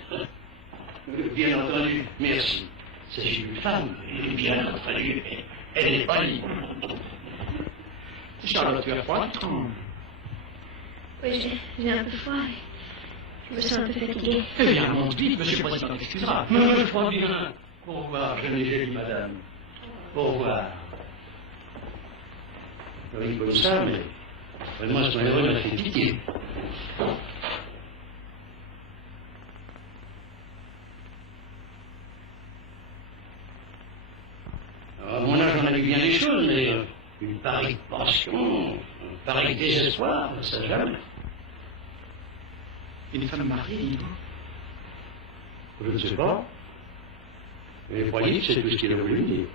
Bien entendu, merci. C'est une femme, et bien entendu, elle n'est pas libre. Charlotte, tu as froid? Oui, j'ai un peu froid. Je me sens un peu fatiguée. Eh bien, monte vite, monsieur le président, excusera. Je crois bien. Au revoir, jolie madame. Au revoir. Oui, comme ça, mais vraiment, ce malheureux m'a fait pitié. À mon âge, on a vu bien des choses, mais une pareille passion, un pareil désespoir, ça jamais. Une femme mariée, Je ne sais pas. Mais croyez que c'est tout ce qu'il a voulu dire.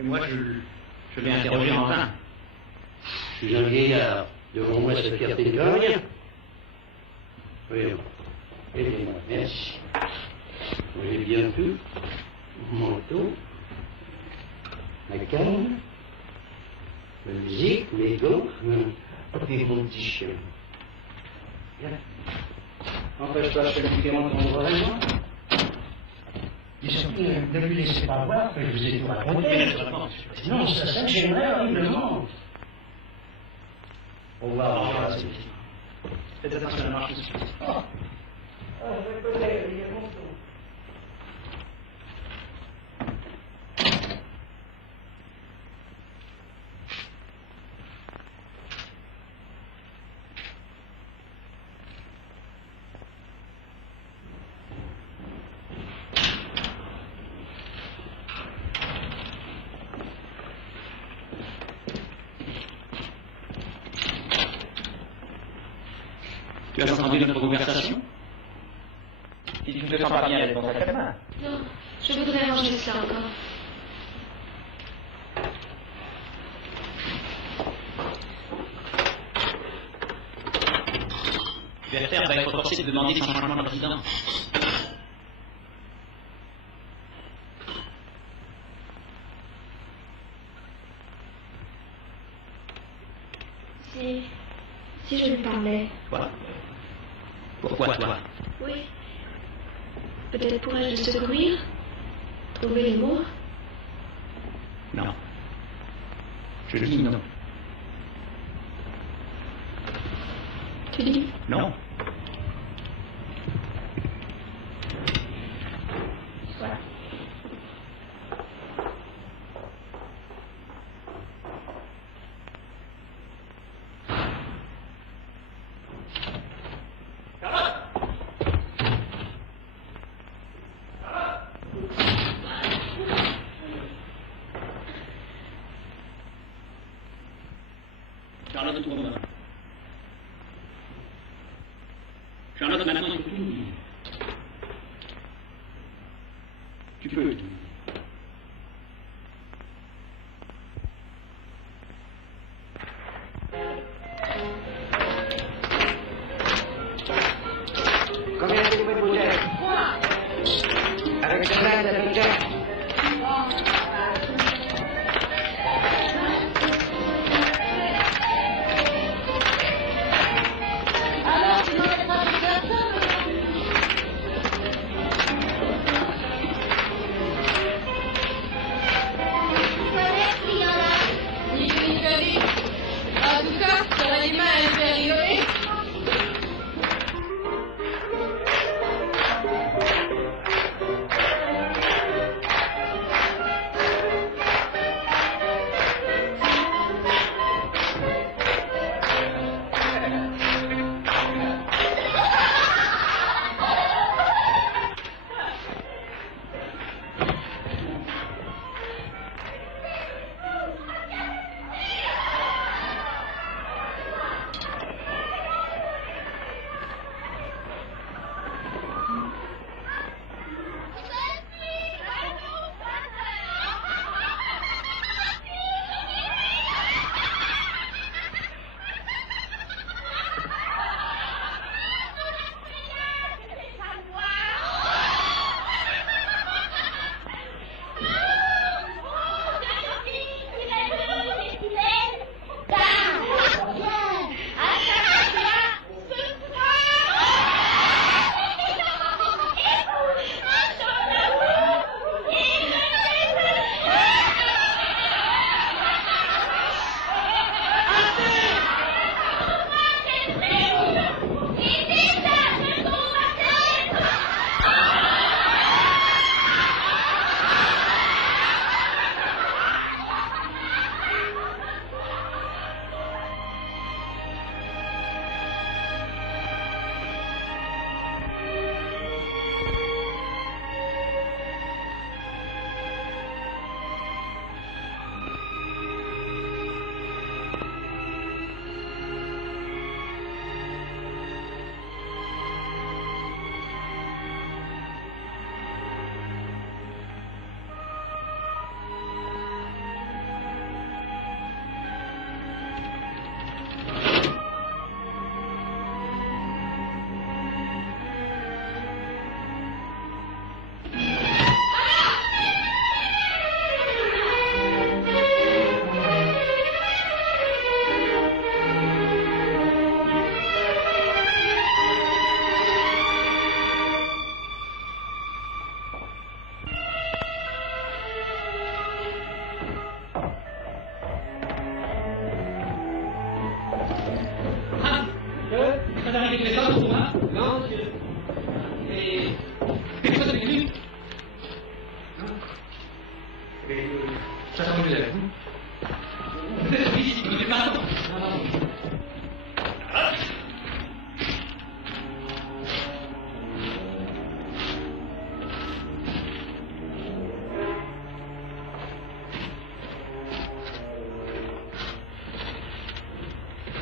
et moi, je l'ai interrogé en vain. Je suis un vieillard. Devant moi, cette fierté ne veut rien. Oui, aidez-moi, merci. Vous avez bien vu mon manteau, ma canne, ma musique, mes gants et mon petit chien. Voilà. Enfin, je peux la faire mon vraiment. Et surtout, ne lui laissez pas voir que je vous ai tout raconté. Sinon, ça s'enchaînerait horriblement. Au revoir, au revoir, c'est ici. Faites attention à la marche. Tu as entendu notre conversation? Si tu ne te sens pas bien, elle est dans ta main. Non, je voudrais ranger ça encore. Werther va être forcé de demander son changement de résidence. Si je lui parlais. Quoi? Pourquoi toi? Oui. Peut-être pourrais-je le secourir? Trouver les mots? Non. Je dis non. Tu dis? Non. Voilà. Charlotte, trouve-moi. Charlotte, maintenant, il faut tout dire. Tu peux. Combien de bouteilles? Avec de la bouteille. vous avez réglé ça, vous, hein? Non, monsieur. Et vous avez vu? J'attends que vous êtes. Vous êtes ici, vous êtes maintenant.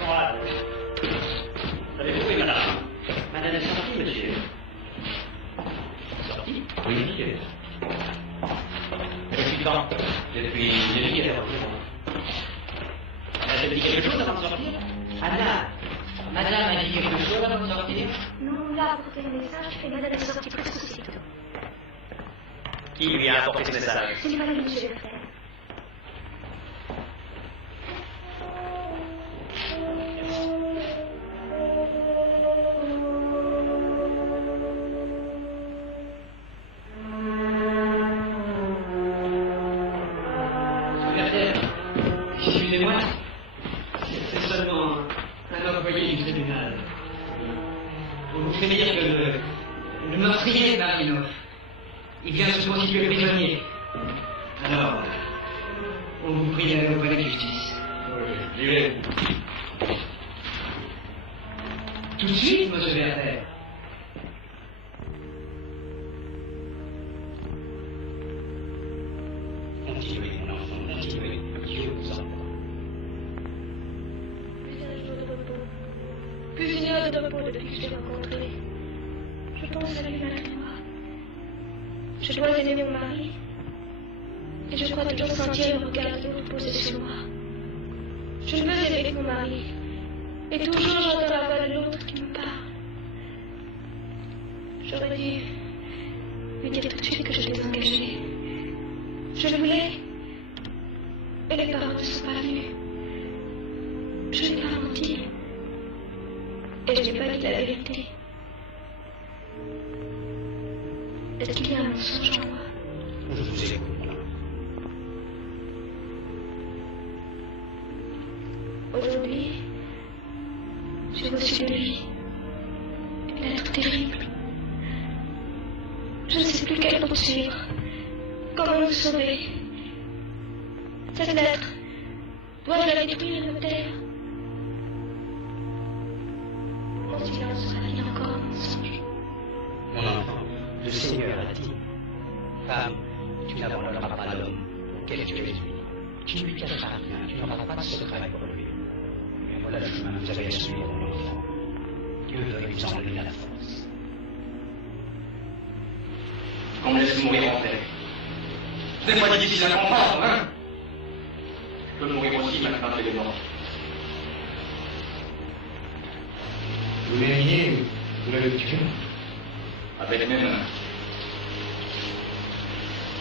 Voilà. Avez-vous trouvé madame? Madame est sortie, monsieur. Sortie? Oui, monsieur. Depuis quand? Depuis hier. Elle dit quelque chose avant de sortir? Anna, madame a dit quelque chose avant de sortir? Non, là, pour tes messages, et madame est sortie presque aussitôt. Qui lui a apporté ce message? C'est madame de monsieur Vertel. Excusez-moi, c'est seulement un employé du tribunal. Vous me faites dire que le meurtrier de Marinov, il vient se constituer prisonnier. Alors, on vous prie d'aller au palais de justice. J'y vais. Tout de suite, monsieur Verter. Continuez, mon enfant, continuez. Dieu vous en Plus une heure de repos depuis que je t'ai rencontré. Je pense à lui malgré moi. Je dois aimer mon mari. Et je crois toujours sentir le regard de l'autre posé sur moi. Je veux aimer mon mari. Et toujours j'entends la voix de l'autre qui me parle. J'aurais dû lui dire tout de suite que je t'ai engagée. Je le voulais. Et les parents ne sont pas venus. Je n'ai pas menti. Et je n'ai pas dit la vérité. Est-ce qu'il y a un mensonge en moi? Je vous écoute. Aujourd'hui, j'ai reçu de lui une lettre terrible. Je ne sais plus quelle poursuivre. Comment nous sauver? Cette lettre, dois-je la détruire et me taire? Mon silence sera-t-il encore un mensonge? Mon enfant, le Seigneur a dit, femme, tu n'abandonneras pas l'homme auquel tu es lié. Tu ne lui cacheras rien, tu n'auras pas de secret pour lui. Mais voilà le chemin que vous avez à suivre, mon enfant. Dieu veuille vous en donner la force. Qu'on me laisse mourir en paix. C'est pas difficile à comprendre, hein? Je peux mourir aussi maintenant que les morts. Vous l'aimiez, vous l'avez tué. Avec mes mains.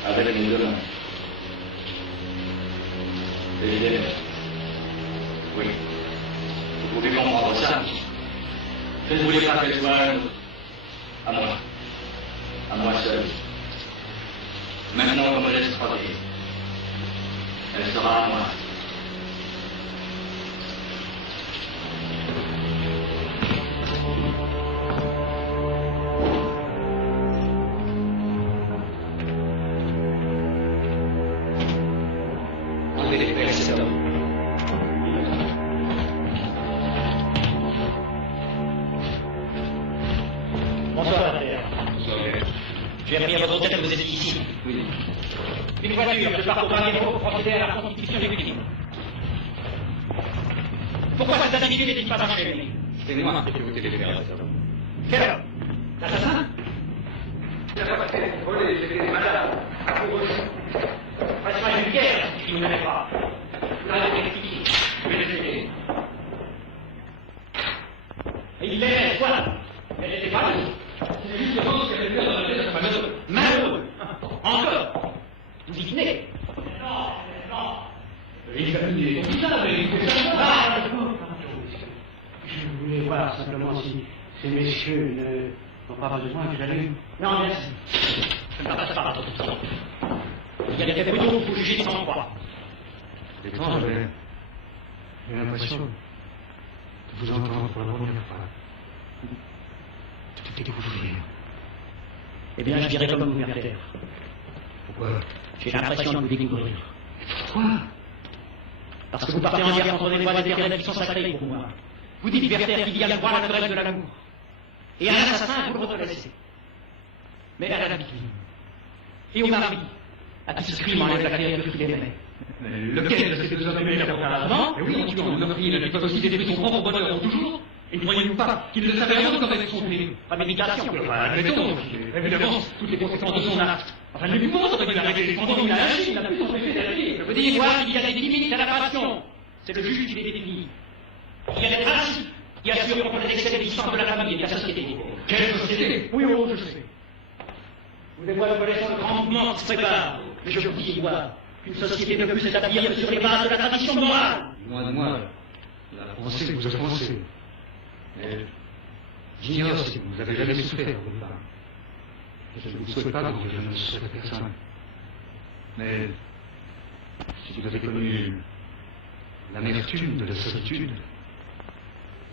Avec mes deux mains. Et oui, vous pouvez comprendre ça. Je ne voulais pas qu'elle soit à moi. À moi seul. Maintenant qu'on me laisse croiser, elle sera à moi. Enlevez les pères, cet homme. Bonsoir, Adrien. J'ai remis à votre hôtel, vous êtes ici. Oui. Une voiture, je pars au Paris-Héros, procéder à la constitution des victimes. Pourquoi cet individu n'est-il pas enchaîné? C'est moi qui ai voté les pères. Quel homme? L'assassin? Il n'a pas fait voler, j'ai fait des malades. Pas une guerre qui ne m'aimait pas. Vous l'avez expliqué. Je vais les aider. Et il l'aimait, voilà. Elle n'était pas là. C'est justement ce qu'elle fait dans la tête de sa famille. Malheureux. Encore. Vous dînez. Non. Il va venir. C'est ça la vérité. Je voulais voir simplement si ces messieurs n'ont pas besoin que j'allume. Non, merci. Je ne passe pas votre temps. Il y a des tribunaux pour juger sans croix. C'est étrange, mais j'ai l'impression de vous entendre pour la première fois. de découvrir. Eh bien, je dirais comme vous, Werther. Pourquoi? J'ai l'impression de vous découvrir. Pourquoi? Parce que vous partez en guerre contre les voies éternelles qui sont sacrées pour moi. Vous dites, Werther, qu'il y a le droit naturel de l'amour. Et à l'assassin, vous le reconnaissez. Mais à la victime. Et au mari, à qui ce crime enlève la créature qu'il aimait. Lequel de ces deux hommes aimait auparavant? Oui, en tuant le meurtrier, il n'avait pas aussi détruit son propre bonheur pour toujours. Et ne croyez-vous pas qu'il ne savait rien d'autre avec son crime? Préméditation. Admettons, évidemment, toutes les conséquences de son acte. Enfin, le monde aurait dû l'arrêter. Cependant, il a agi, il a pu s'en fait derrière. Je veux dire, voir qu'il y a des limites à la passion. C'est le juge qui les définit. Il y a des principes qui assurent contre l'excès des distances de la famille et de la société. Quelle société? Oui, je sais. Vous les voilà connaissant le grand mouvement qui se prépare. Mais je vous dis, voir qu'une société ne peut s'établir sur les bases de la tradition morale. Moi, la pensée vous offensez. Mais j'ignore si vous avez jamais souffert au départ. Je ne vous souhaite pas que je ne souhaite personne. Mais si vous avez connu l'amertume de la solitude,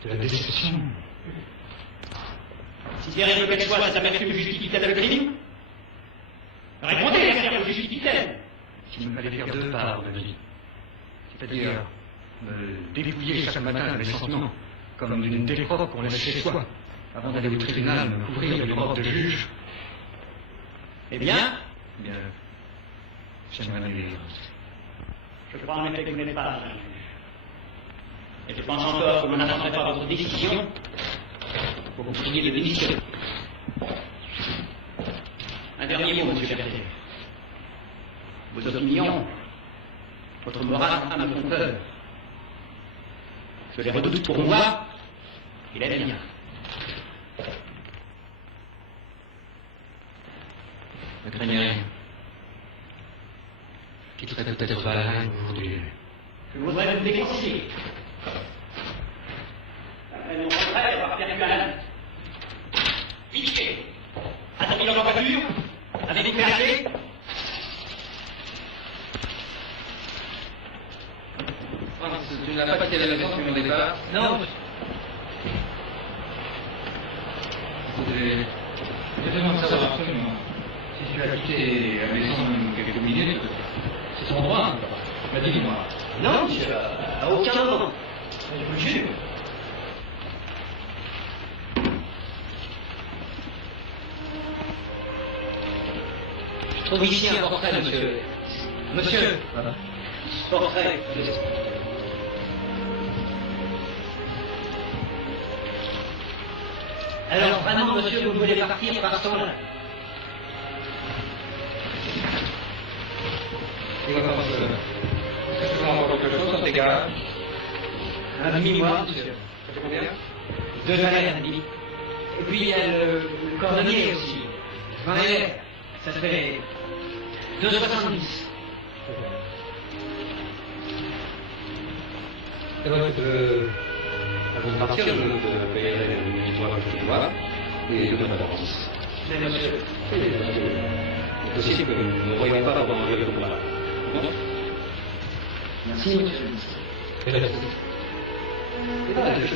de la déception. Si terrible qu'elle soit, cette amertume justifie-t-elle le crime? Répondez, l'amertume justifie-t-elle? Qu'il me fallait faire deux parts de vie. C'est-à-dire me dépouiller chaque matin de mes sentiments, comme d'une dérobe qu'on laisse chez soi, avant d'aller au tribunal me couvrir d'une robe de juge. Eh bien? Bien, j'aimerais m'aider. Je crois en effet que vous n'êtes pas un juge. Et je pense encore que vous n'attendrez pas votre décision pour que vous puissiez le démissionner. Un dernier mot, monsieur Berthet. Vos opinions, votre morale me font peur. Je les redoute pour moi et la mienne. Ne craignez rien. Je quitterai peut-être Valheim aujourd'hui. Je voudrais vous déconseiller. Après mon retrait, on va perdu à la Vite, attendez dans la voiture, avez-vous fait la clé? Tu n'as pas quitté la maison depuis mon départ? Non, Je demande de savoir absolument si tu as quitté la maison quelques minutes. C'est son droit. Mais dis-moi. non, monsieur, à aucun moment. Je vous le jure. Je trouve ici un portrait, monsieur. Monsieur. Portrait. Alors vraiment, monsieur, vous voulez partir par ce temps-là? Il va pas passer. Est-ce que tu veux encore quelque chose, ça t'égare? Un demi-mois, monsieur. Ça fait combien? 2 galères, un demi. Et puis il y a le cordonnier aussi. 20 galères. Ça fait 2,70. C'est vrai que avant de partir, je te payerai les victoires que tu dois et de ma d'avance. Mais monsieur. C'est possible que nous ne voyons pas pendant le combat. Bon? Merci, monsieur. Et là, je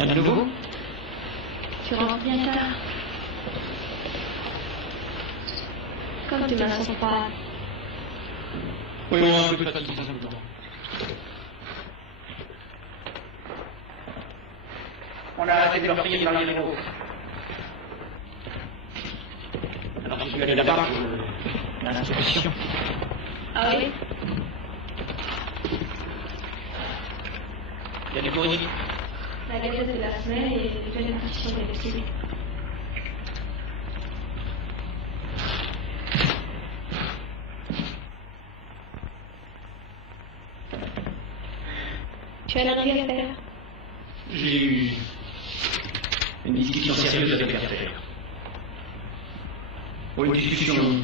Rien de nouveau? Tu rentres bien tard. Comme tu m'as sens pas. Oui, un peu fatigué, simplement. On a arrêté de leur crier dans les numéros. Alors je suis allé là-bas pour l'inspection. Ah oui? Il y a des courriers. La gazette de la semaine et les deuxième partition des vestibules. Tu as rien à faire. J'ai eu une discussion sérieuse avec Werther. Une discussion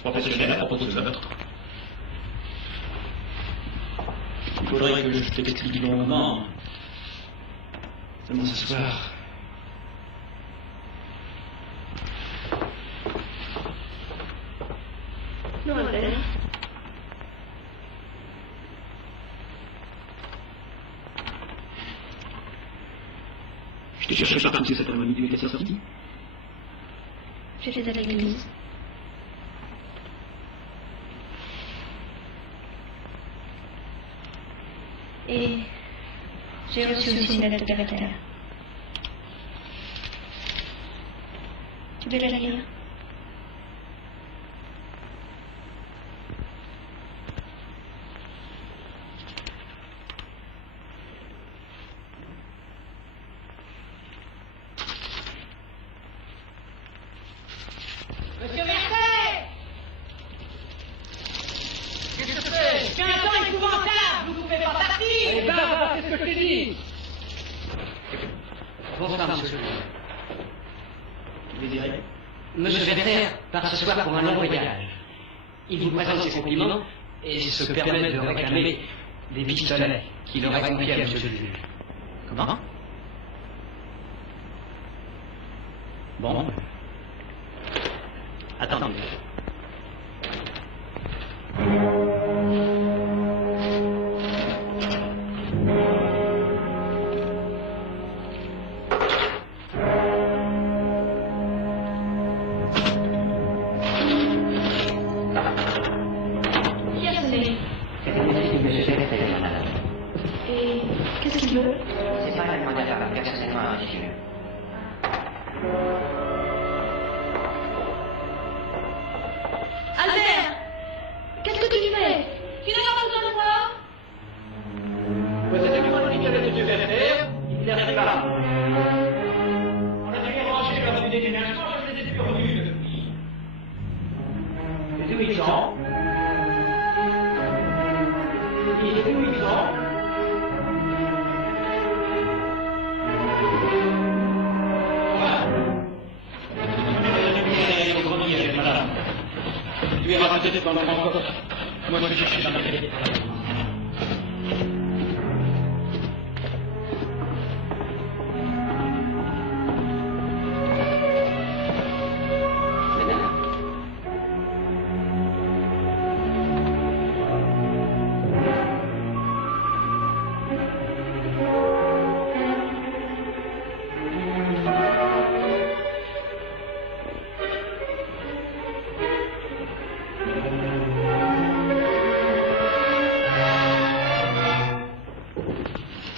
professionnelle à propos de ce meurtre. Il faudrait que je t'explique longuement. Seulement ce soir. Non, Albert. Je t'ai cherché partout cet après-midi, tu étais sorti. J'étais à l'église. Et j'ai reçu aussi une lettre de Werther. Tu veux la lire? Monsieur Werther! Qu'est-ce que c'est? C'est un temps épouvantable! Vous ne pouvez pas partir! Eh ben, c'est ce que je t'ai dit! Bonsoir, monsieur. Vous désirez? Monsieur Werther part ce soir pour un long voyage. Il vous présente ses compliments et se permet de réclamer des pistolets qu'il aurait confiés à monsieur le juge. Comment? Bon. Attendez. Qui a sonné? Monsieur Werther, madame. Et qu'est-ce qu'il veut? C'est pas la demande à faire personnellement à monsieur. Albert! Qu'est-ce que tu fais? Tu n'as pas besoin de moi? Vous êtes communiqué avec M. Werther, il n'arrive pas. On a bien rangé leur unité d'une instant, je les ai plus revus depuis. C'est où ils sont? Il est où ils sont? Madame. Tu es raconté dans le grand coffre. Moi, je vais chercher dans ma télé.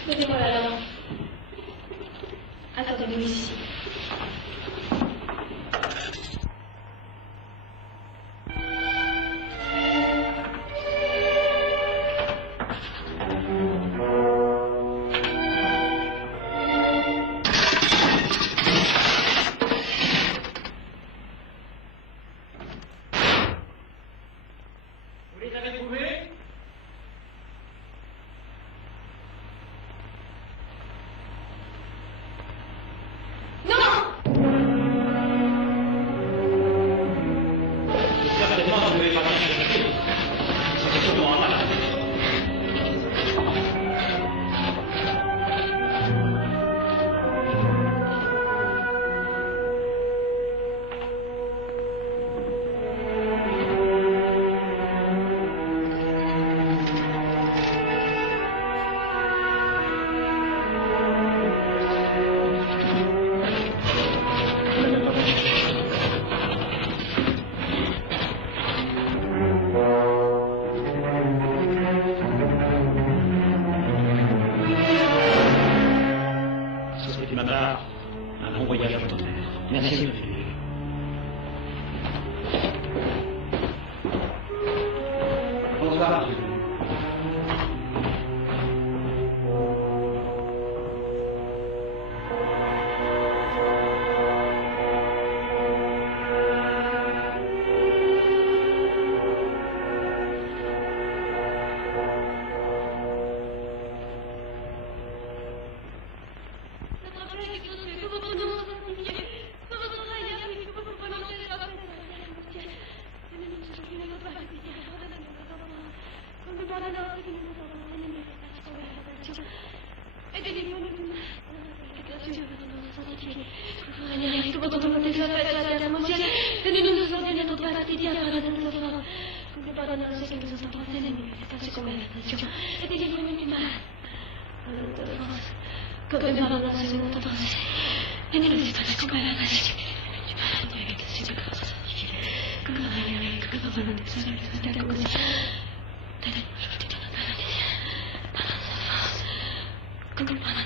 Donnez-moi la lampe. Attendez-vous ici. Vous les avez trouvés? voyage à votre mère. Merci. Bonsoir. Come on.